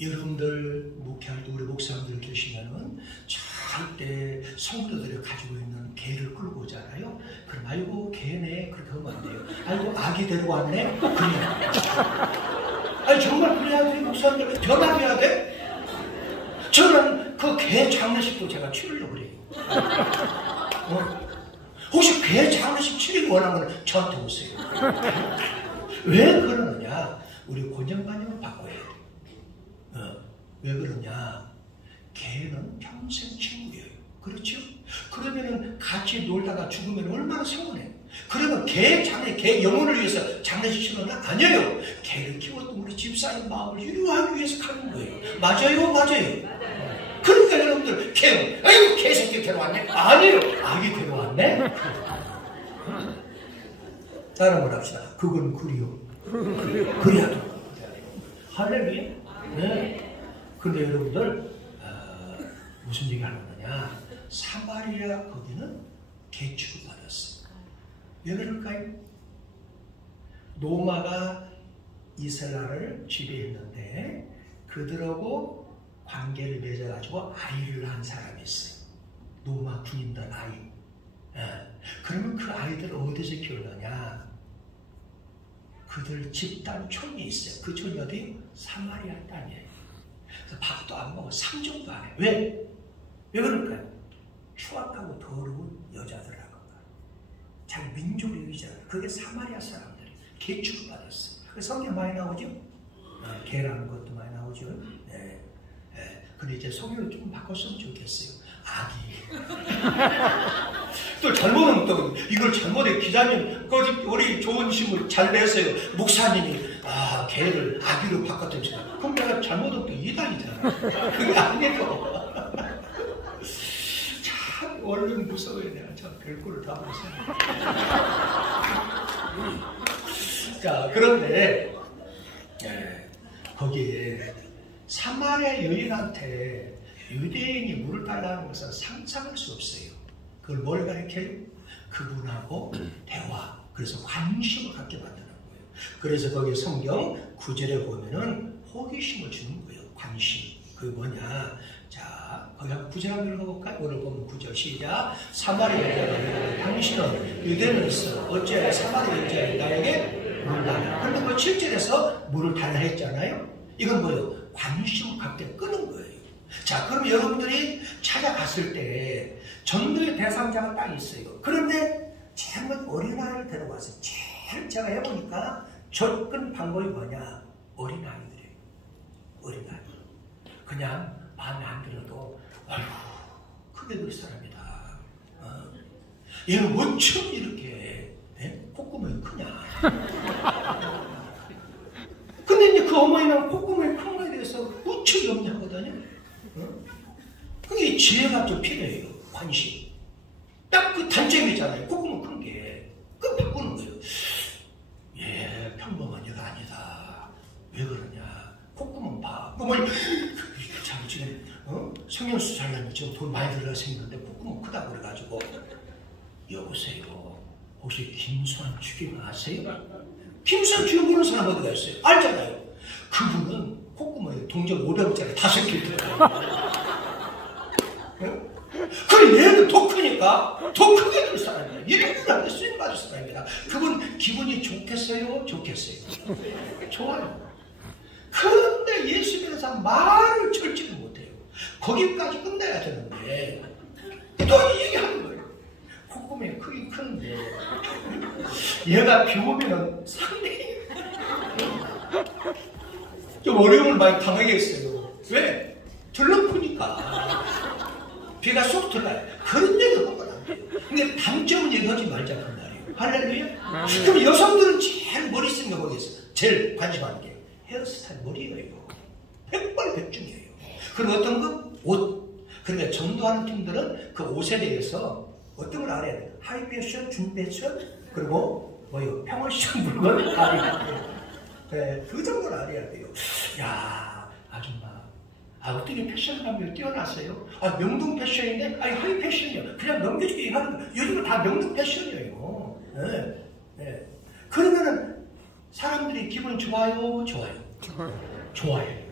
여러분들 목회할 때 우리 목사님들 계시면은 절대 성도들이 가지고 있는 개를 끌고 오잖아요. 그럼 아이고 개네 그렇게 하면 안 돼요. 아이고 아기 데리고 왔네. 그래요. 아니 정말 그래야 돼. 목사님들 변화해야 돼. 저는 그 개 장례식도 제가 치르려고 그래요. 혹시 개 장례식 치르기 원하면 저한테 오세요. 왜 그러느냐? 우리 고정관념을 바꿔야 돼. 왜 그러냐? 개는 평생 친구예요. 그렇죠? 그러면은 같이 놀다가 죽으면 얼마나 서운해. 그러면 개 영혼을 위해서 장례식 치르는 아니에요. 개를 키웠던 우리 집사의 마음을 위로하기 위해서 가는 거예요. 맞아요? 맞아요. 그러니까 여러분들 개, 아이고 개새끼 데려왔네? 아니에요. 아기 데려왔네? 다른 걸 합시다. 그건 그리요. 그래야 돼. 할렐루야. 네. 근데 여러분들 무슨 얘기 하는 거냐? 사마리아 거기는 개 취급받았어. 왜 그럴까요? 로마가 이스라엘을 지배했는데 그들하고 관계를 맺어가지고 아이를 낳은 사람이 있어요. 로마 군인들 아이. 그러면 그 아이들을 어디서 키우느냐? 그들 집단 촌이 있어요. 그 촌이 어디요? 사마리아 땅이에요. 그래서 밥도 안 먹어. 상종도 안 해. 왜? 왜 그럴까요? 추악하고 더러운 여자들하고 자기 민족의 의잖아. 그게 사마리아 사람들이 개축을 받았어. 그래서 성경 많이 나오죠? 개라는 것도 많이 나오죠. 네. 근데 이제 성경을 조금 바꿨으면 좋겠어요. 아기. 또 잘못은 또 이걸 잘못해 기자님 우리 좋은 신문 잘 냈어요. 목사님이 개를 아기로 바꿨다면서. 그럼 내가 잘못은 또 이단이잖아. 그게 아니고. 참 얼른 무서워요. 내가 참 별꼴을 다 못했어요. 자, 그런데 거기에 사마리아 여인한테 유대인이 물을 달라는 것은 상상할 수 없어요. 그걸 뭘 가리켜요? 그분하고 대화, 그래서 관심을 갖게 만드는 거예요. 그래서 거기 성경 9절에 보면은 호기심을 주는 거예요. 관심. 그게 뭐냐? 자, 거기 한 9절 한번 읽어볼까요? 오늘 보면 9절 시작. 사마리아 여자가 당신은 유대인으로서 어찌하여 사마리아 여자가 나에게 물을 달라. 그런데 뭐 7절에서 물을 달라 했잖아요. 이건 뭐예요? 관심을 갖게 끄는 거예요. 자, 그럼 여러분들이 찾아갔을 때 전도의 대상자가 딱 있어요. 그런데 제일 어린아이를 데려왔어요. 제일 제가 해보니까 접근 방법이 뭐냐? 어린아이들이에요. 어린아이. 그냥 마음에 안 들어도 아이고 크게 될 사람이다. 얘는 어쩜 이렇게 콧구멍이 크냐. 근데 이제 그 어머니는 콧구멍이 큰 거에 대해서 무척 염려하거든요. 그게 지혜가 좀 필요해요. 관심. 딱 그 단점이잖아요. 콧구멍 큰 게. 그거 바꾸는 거예요. 예, 평범한 여가 아니다. 왜 그러냐. 콧구멍 봐. 콧구멍이 참 지금 성형수 잘라면 지금 돈 많이 들어가서 생겼는데 콧구멍 크다고 그래가지고 여보세요. 혹시 김수환 주경 아세요? 김수환 주경 모르는 사람 어디가 있어요? 알잖아요. 그분은 콧구멍에 동전 500원짜리 5개 들어가요. 그래 얘는 더 크니까 더 크게 될 사람이야. 이분한테 쓰임 받을 사람이다. 그분 기분이 좋겠어요? 좋겠어요? 좋아요. 그런데 예수 믿는 사람 말을 절지를 못해요. 거기까지 끝내야 되는데 또 얘기하는 거예요. 콧구멍이 크긴 크는데 얘가 비 오면 상당히 좀 어려움을 많이 당하게 했어요. 왜? 들러프니까 비가 쏙 들어가요. 그런 얘기 하면 안 돼요. 근데 단점은 얘기하지 말자 그 말이에요. 할렐루야? 그럼 여성들은 제일 머리 쓰는 거 뭐겠어요? 제일 관심하는 게 헤어스타일 머리예요. 백발백중이에요. 그리고 어떤 거? 옷. 그러니까 전도하는 팀들은 그 옷에 대해서 어떤 걸 알아야 돼요. 하이 패션, 중 패션, 그리고 뭐요? 평화시장 물건 알아야 돼요. 네, 그 정도를 알아야 돼요. 야, 아줌마. 어떻게 패션감이 뛰어났어요? 명동 패션인데? 하이 패션이요. 그냥 넘겨주기 하는 거. 요즘은 다 명동 패션이에요. 네, 네. 그러면은 사람들이 기분 좋아요? 좋아요? 좋아요.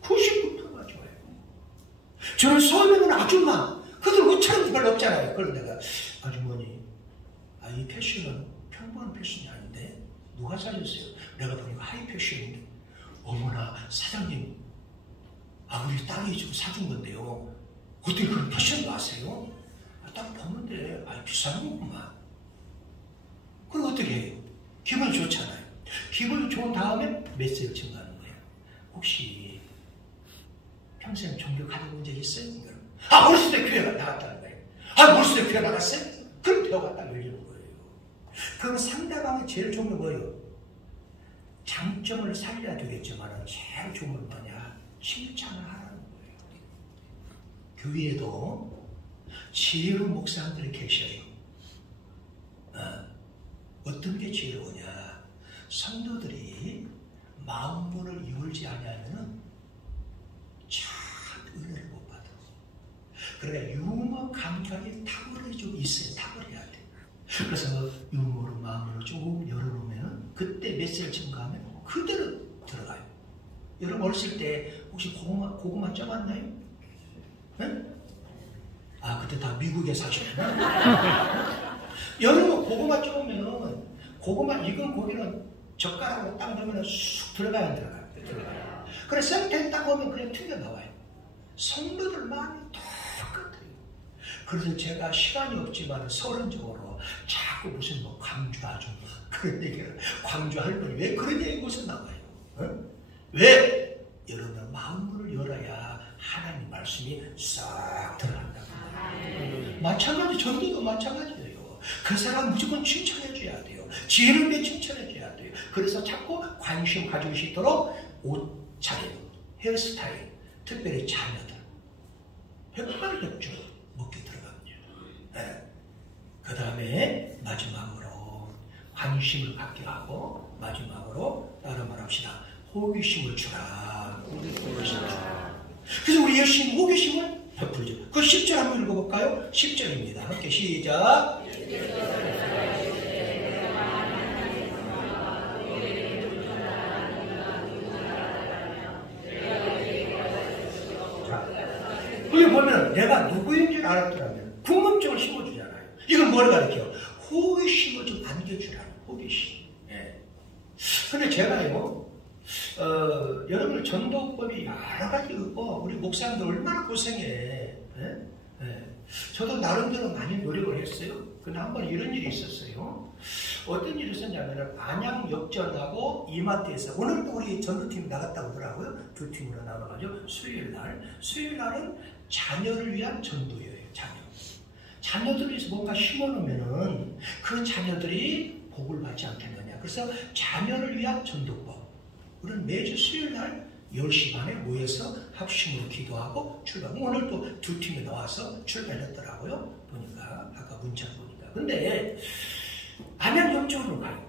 99%가 좋아요. 저는 처음에는 아줌마. 그들 옷차림도 별로 없잖아요. 그런 내가 아주머니, 이 패션은 평범한 패션이 아닌데 누가 사줬어요? 내가 보니까 하이 패션인데 어머나 사장님 우리 딸이 좀 사준 건데요. 어떻게 그런 패션도 아세요? 딱 보는데 비싼 거구만. 그럼 어떻게 해요? 기분이 좋잖아요. 기분이 좋은 다음에 메시지를 증가하는 거예요. 혹시 평생 종교 가져본 적 있어요? 어렸을 때 교회 나갔다는 거예요. 어렸을 때 교회 나갔어요? 그럼 대화가 딱 열리는 거예요. 그럼 상대방이 제일 좋은 건 뭐예요? 장점을 살려야 되겠지만 제일 좋은 건 뭐냐? 칭찬을 하라는 거예요. 교회에도 지혜로운 목사님들이 계셔요. 어떤 게 지혜로우냐? 성도들이 마음문을 열지 않으면 참 은혜를 못 받아. 그러니까 유머 감각이 탁월히 좀 있어요. 탁월해야 돼. 그래서 유머로 마음을 조금 열어놓으면 그때 메시지를 증가하면 그대로 들어가요. 여러분 어렸을 때 혹시 고구마 쪄봤나요? 네? 아, 그때 다 미국에 사셨구나. 여러분 고구마 쪄보면은 고구마 익은 고기는 젓가락으로 딱 넣으면 쑥 들어가야 안 들어가요? 들어가요. 그래 생태 딱 보면 그냥 튀겨나와요. 성도들 마음이 똑같아요. 그래서 제가 시간이 없지만 서론적으로 자꾸 무슨 뭐 광주아줌마 그런 얘기를 광주 할머니 왜 그런 얘기 무슨 나와요? 어? 왜? 여러분의 마음을 열어야 하나님 말씀이 싹 들어간다. 마찬가지 전도도 마찬가지예요. 그 사람 무조건 칭찬해줘야 돼요. 지혜를 내 칭찬해줘야 돼요. 그래서 자꾸 관심 가질 수 있도록 옷차림, 헤어스타일, 특별히 자녀들 백발백중 먹게 들어갑니다. 네. 그 다음에 마지막으로 관심을 갖게 하고 마지막으로 따라 말합시다. 호기심을 주라. 그래서 우리 열심히 호기심을 베풀죠. 그 10절 한번 읽어볼까요? 10절입니다. 함께 시작. 여기 보면 내가 누구인 줄 알았더라면 궁금증을 심어주잖아요. 이건 뭘 가르쳐요? 호기심을 좀 안겨주라는 호기심. 예. 근데 제가요, 여러분 전도법이 여러 가지 있고 우리 목사님들 얼마나 고생해. 예? 예. 저도 나름대로 많이 노력을 했어요. 근데 한 번 이런 일이 있었어요. 어떤 일이 있었냐면 안양 역전하고 이마트에서 오늘도 우리 전도팀이 나갔다고 하더라고요. 두 팀으로 나눠가지고 수요일날은 자녀를 위한 전도예요. 자녀들을 위해서 뭔가 심어놓으면은 그 자녀들이 복을 받지 않겠느냐. 그래서 자녀를 위한 전도법. 우리는 매주 수요일날 10시 반에 모여서 합심으로 기도하고 출발. 오늘 또 두 팀이 나와서 출발했더라고요. 보니까 아까 문자 보니까. 근데 안양 역전으로 가요.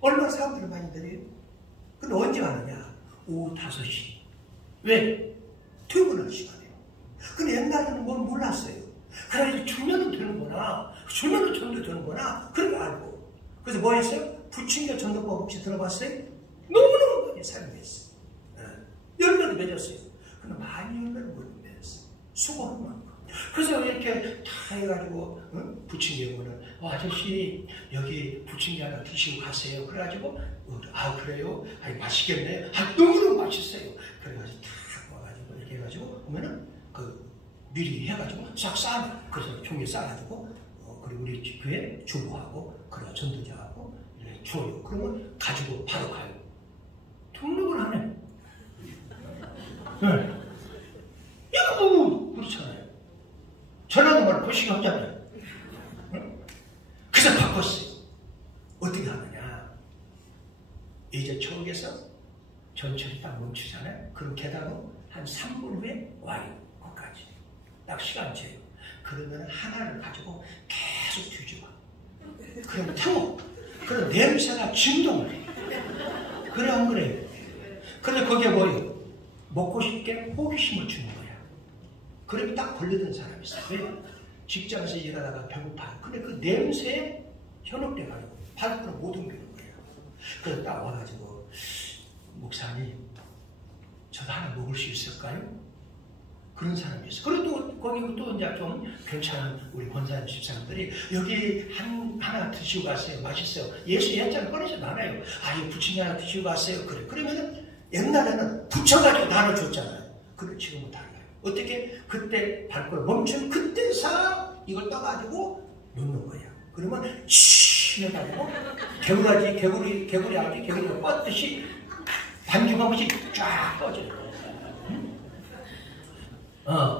얼마나 사람들이 많이 들어요? 근데 언제 가느냐? 오후 5시. 왜? 퇴근할 시간이에요. 근데 옛날에는 뭘 몰랐어요. 그래서 주면은 되는구나. 주면은 전도 되는구나. 그런 거 알고. 그래서 뭐 했어요? 부침개 전도법 혹시 들어봤어요? 너무너무 많이 사용했어요. 열매를 맺었어요. 근데 많이 열매를 못 맺었어요. 수고한 만큼. 그래서 이렇게 다 해가지고 부침개 오면 아저씨 여기 부침개 하나 드시고 가세요. 그래가지고 아 그래요? 아이 맛있겠네요. 아 너무너무 맛있어요. 그래가지고 탁 와가지고 이렇게 해가지고 오면은 미리 해가지고 싹 싸. 그래서 종이 싸가지고 그리고 우리 교회 주부하고 그리고 전도자하고 줘요. 그러면 가지고 바로 가요. 등록을 안 해. 네. 이거 너무 그렇잖아요. 전화는 말 보시기 없잖아요. 그래서 바꿨어요. 어떻게 하느냐. 이제 초역에서 전철이 딱 멈추잖아요. 그럼 게다가 한 3분 후에 와요. 거기까지. 딱 시간 재요. 그러면 하나를 가지고 계속 뒤집어. 그럼 태워. 그럼 냄새가 진동을 해. 그래 안 그래요? 근데 거기에 뭐예요? 먹고 싶게 호기심을 주는 거야. 그러면 딱 걸리던 사람이 있어요. 왜? 직장에서 일하다가 배고파요. 근데 그 냄새에 현혹돼가지고 발걸음 못 옮기는 거예요. 그래서 딱 와가지고 목사님 저도 하나 먹을 수 있을까요? 그런 사람이 있어요. 그리고 또 거기 또 이제 좀 괜찮은 우리 권사님 집사람들이 여기 하나 드시고 가세요. 맛있어요. 예수 옛날에 꺼내지도 않아요. 아, 이 부침개 하나 드시고 가세요. 그래. 그러면은 옛날에는 붙여가지고 나눠줬잖아요. 근데 지금은 달라요. 어떻게? 그때 발걸음 멈추면 그때서 이걸 떠가지고 놓는 거예요. 그러면 치 해가지고 개구리 아기 개구리가 뻗듯이 반죽 한 번씩 쫙 꺼져요.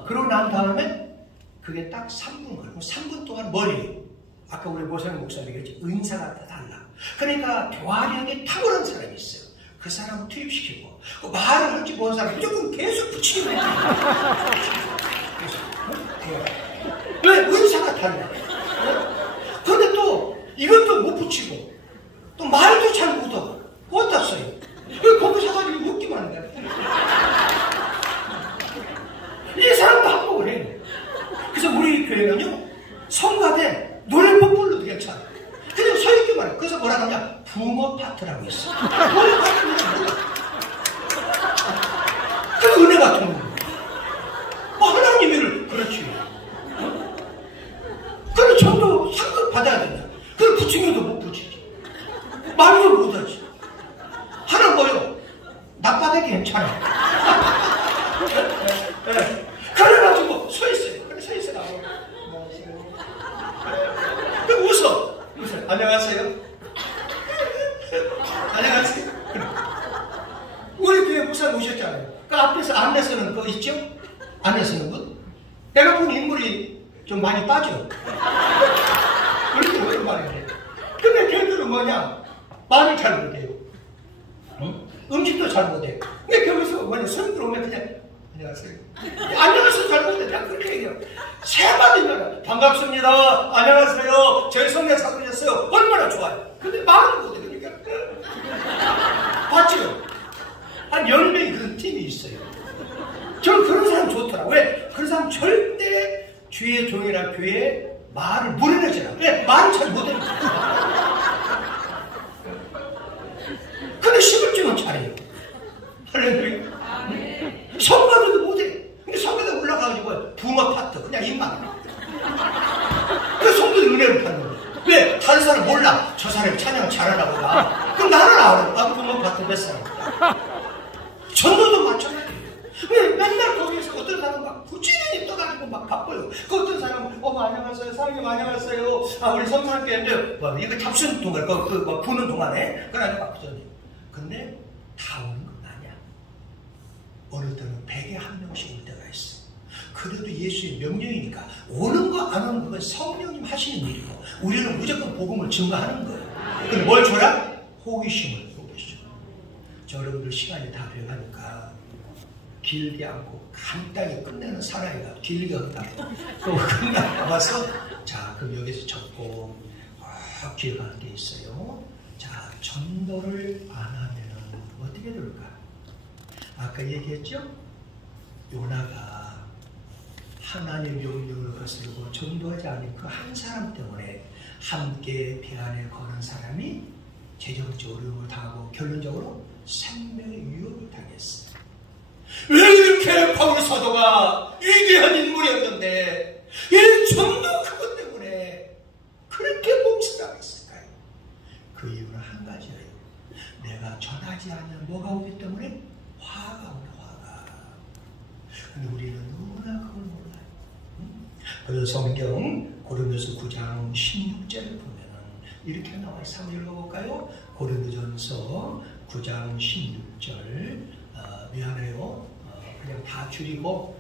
그러고 난 다음에 그게 딱 3분 걸리고 3분 동안 머리 아까 우리 모상 목사님이 얘기했지 은사가 다 달라. 그러니까 교화력이 탁월한 사람이 있어요. 그 사람을 투입시키고 그 말을 할지 모르는 사람 무조건 계속 붙이기만 해요. 왜? 은사가 달라. 그런데 또 이것도 못 붙이고 또 말도 잘 못하고 어디다 써요? 왜 거기 사가지고 웃기만 하는 거야? 이 사람도 한복을 해요. 그래서 우리 교회는요 성가대 노래법 불러도 괜찮아. 그냥 서있기만 해요. 그래서 뭐라 하냐 붕어 파트라고 있어. 붕어 파트는 뭐야? 나도 괜찮아. 그래가지고 서 있어요. 그래 서 있어 나고. 그 웃어. 안녕하세요. 안녕하세요. 우리 교회 목사님 오셨잖아요. 그 앞에서 안내서는 거 있죠? 안내서는 분? 내가 본 인물이 좀 많이 빠져. 그렇게 오랜만에. 근데 걔들은 뭐냐? 말을 잘 못해요. 응? 음식도 잘 못해요. 근데 거기서 뭐냐? 손들 오면 그냥 안녕하세요. 안녕하세요 잘 못해. 그냥 그렇게 얘기해요. 세 마디면 반갑습니다. 안녕하세요. 저희 성령 잡으셨어요. 얼마나 좋아요. 근데 말을 못해. 그러니까. 봤죠? 한 10명이 그런 팀이 있어요. 저는 그런 사람 좋더라. 왜? 그런 사람 절대 주의 종이나 교회에 말을 무리내지 않아. 왜? 말을 잘 못하니까. 근데 11주는 잘해요. 할렐루야. 성가대도 못해. 근데 성가대 올라가가지고 붕어 파트 그냥 입만. 그래서 성도들이 은혜를 받는 거야. 왜? 다른 사람 몰라. 저 사람이 찬양 잘하나 보다. 그럼 나는 알아. 나도 붕어 파트 몇 사람. 전도도 마찬가지예요. 왜? 맨날 거기에서 어떤 사람은 막 부지런히 떠가지고 막 바빠요. 그 어떤 사람은 안녕하세요. 사장님 안녕하세요. 우리 성사학교인데 이거 잡수는 동안 막 부는 동안에 그래가지고 바쁘더니 근데 다 오는 건 아니야. 어느 때는 100에 1명씩 올 때가 있어. 그래도 예수의 명령이니까 오는 거 안 오는 건 성령님 하시는 일이고 우리는 무조건 복음을 증거하는 거예요. 근데 뭘 줘라? 호기심을. 저 여러분들 시간이 다 돼가니까 길게 않고 간단히 끝내는 사나이가 길게 한다고 또 끝나고 와서 자 그럼 여기서 적고 기억하는 게 있어요. 자 전도를 안 하면 어떻게 될까? 아까 얘기했죠? 요나가 하나님의 명령을 거스르고 전도하지 않은 그 한 사람 때문에 함께 배 안에 거는 사람이 재정적 어려움을 당하고 결론적으로 생명의 위협을 당했어. 왜 이렇게 바울 사도가 위대한 인물이었는데 이 전도 그것 때문에 그렇게 몸살당했을까요? 그 이유는 한 가지예요. 내가 전하지 않으면 뭐가 오기 때문에? 화가 오네, 화가. 근데 우리는 너무나 그걸 몰라요. 그래서 성경 고린도서 9장 16절을 보면은 이렇게 나와요. 3절 읽어볼까요? 고린도전서 9장 16절. 미안해요. 그냥 다 줄이고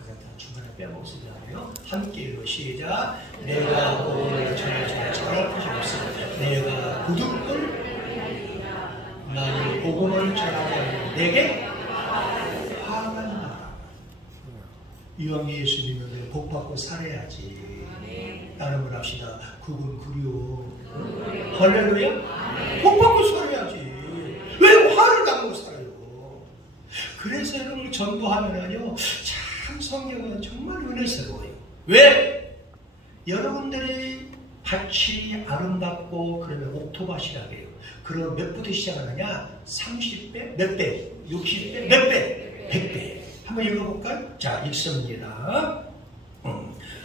그냥 다 중간에 빼먹어서 미안해요. 함께 읽어 시작. 내가 복음을 전해주면 잘할 것이 없어. 내가 부득불 나는 복음을 전하면 내게 화가 나. 이왕 예수 믿는데 복 받고 살아야지. 다른 분 합시다. 그건 그리워. 할렐루야. 복 받고 살아야지. 왜 화를 당하고 살아요? 그래서 여러분 전도하면은요 참 성경은 정말 은혜스러워요. 왜? 여러분들이 밭이 아름답고 그러면 옥토밭이라고 해요. 그럼 몇 부터 시작하느냐? 30배? 몇 배? 60배? 몇 배? 100배. 한번 읽어볼까요? 자, 읽습니다.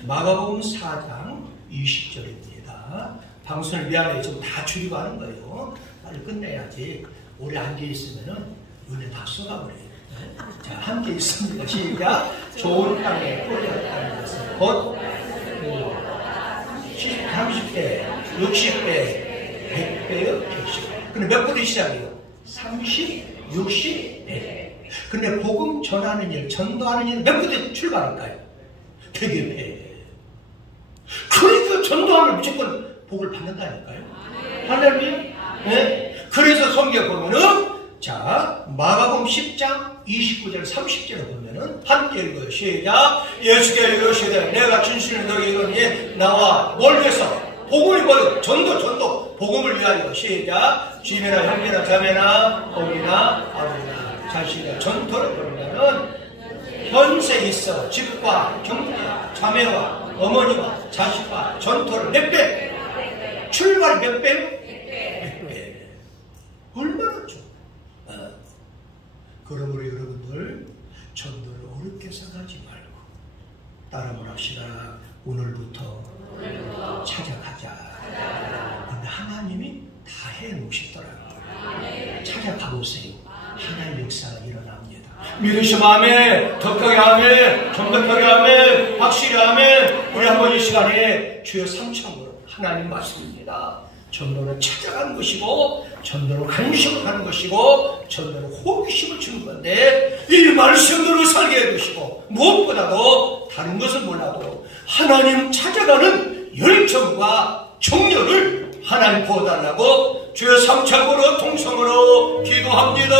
마가복음 4장 20절입니다. 방송을 미안해요. 지금 다 줄이고 하는 거예요. 빨리 끝내야지. 오래 앉아있으면은 눈에 다 쏟아버려요. 자, 함께 있습니다. 시작. 좋은 땅에 뿌렸다는 것은 곧 30배, 60배, 100배요, 100배. 근데 몇 부터 시작해요? 30, 60, 100. 근데 복음 전하는 일, 전도하는 일 몇 부터 출발할까요? 100여 배. 그러니까 전도하면 무조건 복을 받는다니까요. 할렐루야. 네? 그래서 성경 보면은 자, 마가복음 10장 29절 30절에 보면은 함께 읽어요. 시작. 예수께서 이르시되 내가 진실을 너희 이르니 나와 뭘 위해서? 복음이 뭐예요? 전도 복음을 위하여. 시작. 주인이나 형제나 자매나 어머니나 아버지나 자식이나 전도를 보면은 현세 있어 집과 경제 자매와 어머니와 자식과 전도를 몇 배? 출발 몇 배? 100배. 얼마나 좋아. 그러므로 여러분들 전도를 어렵게 생각하지 말고 따라만 합시다. 오늘부터 찾아가자. 그런데 하나님이 다 해놓으시더라고요. 찾아가보세요. 하나님 역사가 일어납니다. 믿으시면 아멘, 덕하게 아멘, 정덕하게 아멘, 확실히 아멘. 우리 한번 이 시간에 주여 삼창으로 하나님 말씀입니다. 전도는 찾아가는 것이고, 전도는 관심을 하는 것이고, 전도는 호기심을 주는 건데, 이 말씀으로 살게 해주시고, 무엇보다도 다른 것은 몰라도 하나님 찾아가는 열정과 정열을 하나님 부어달라고 주여 삼창으로 통성으로 기도합니다.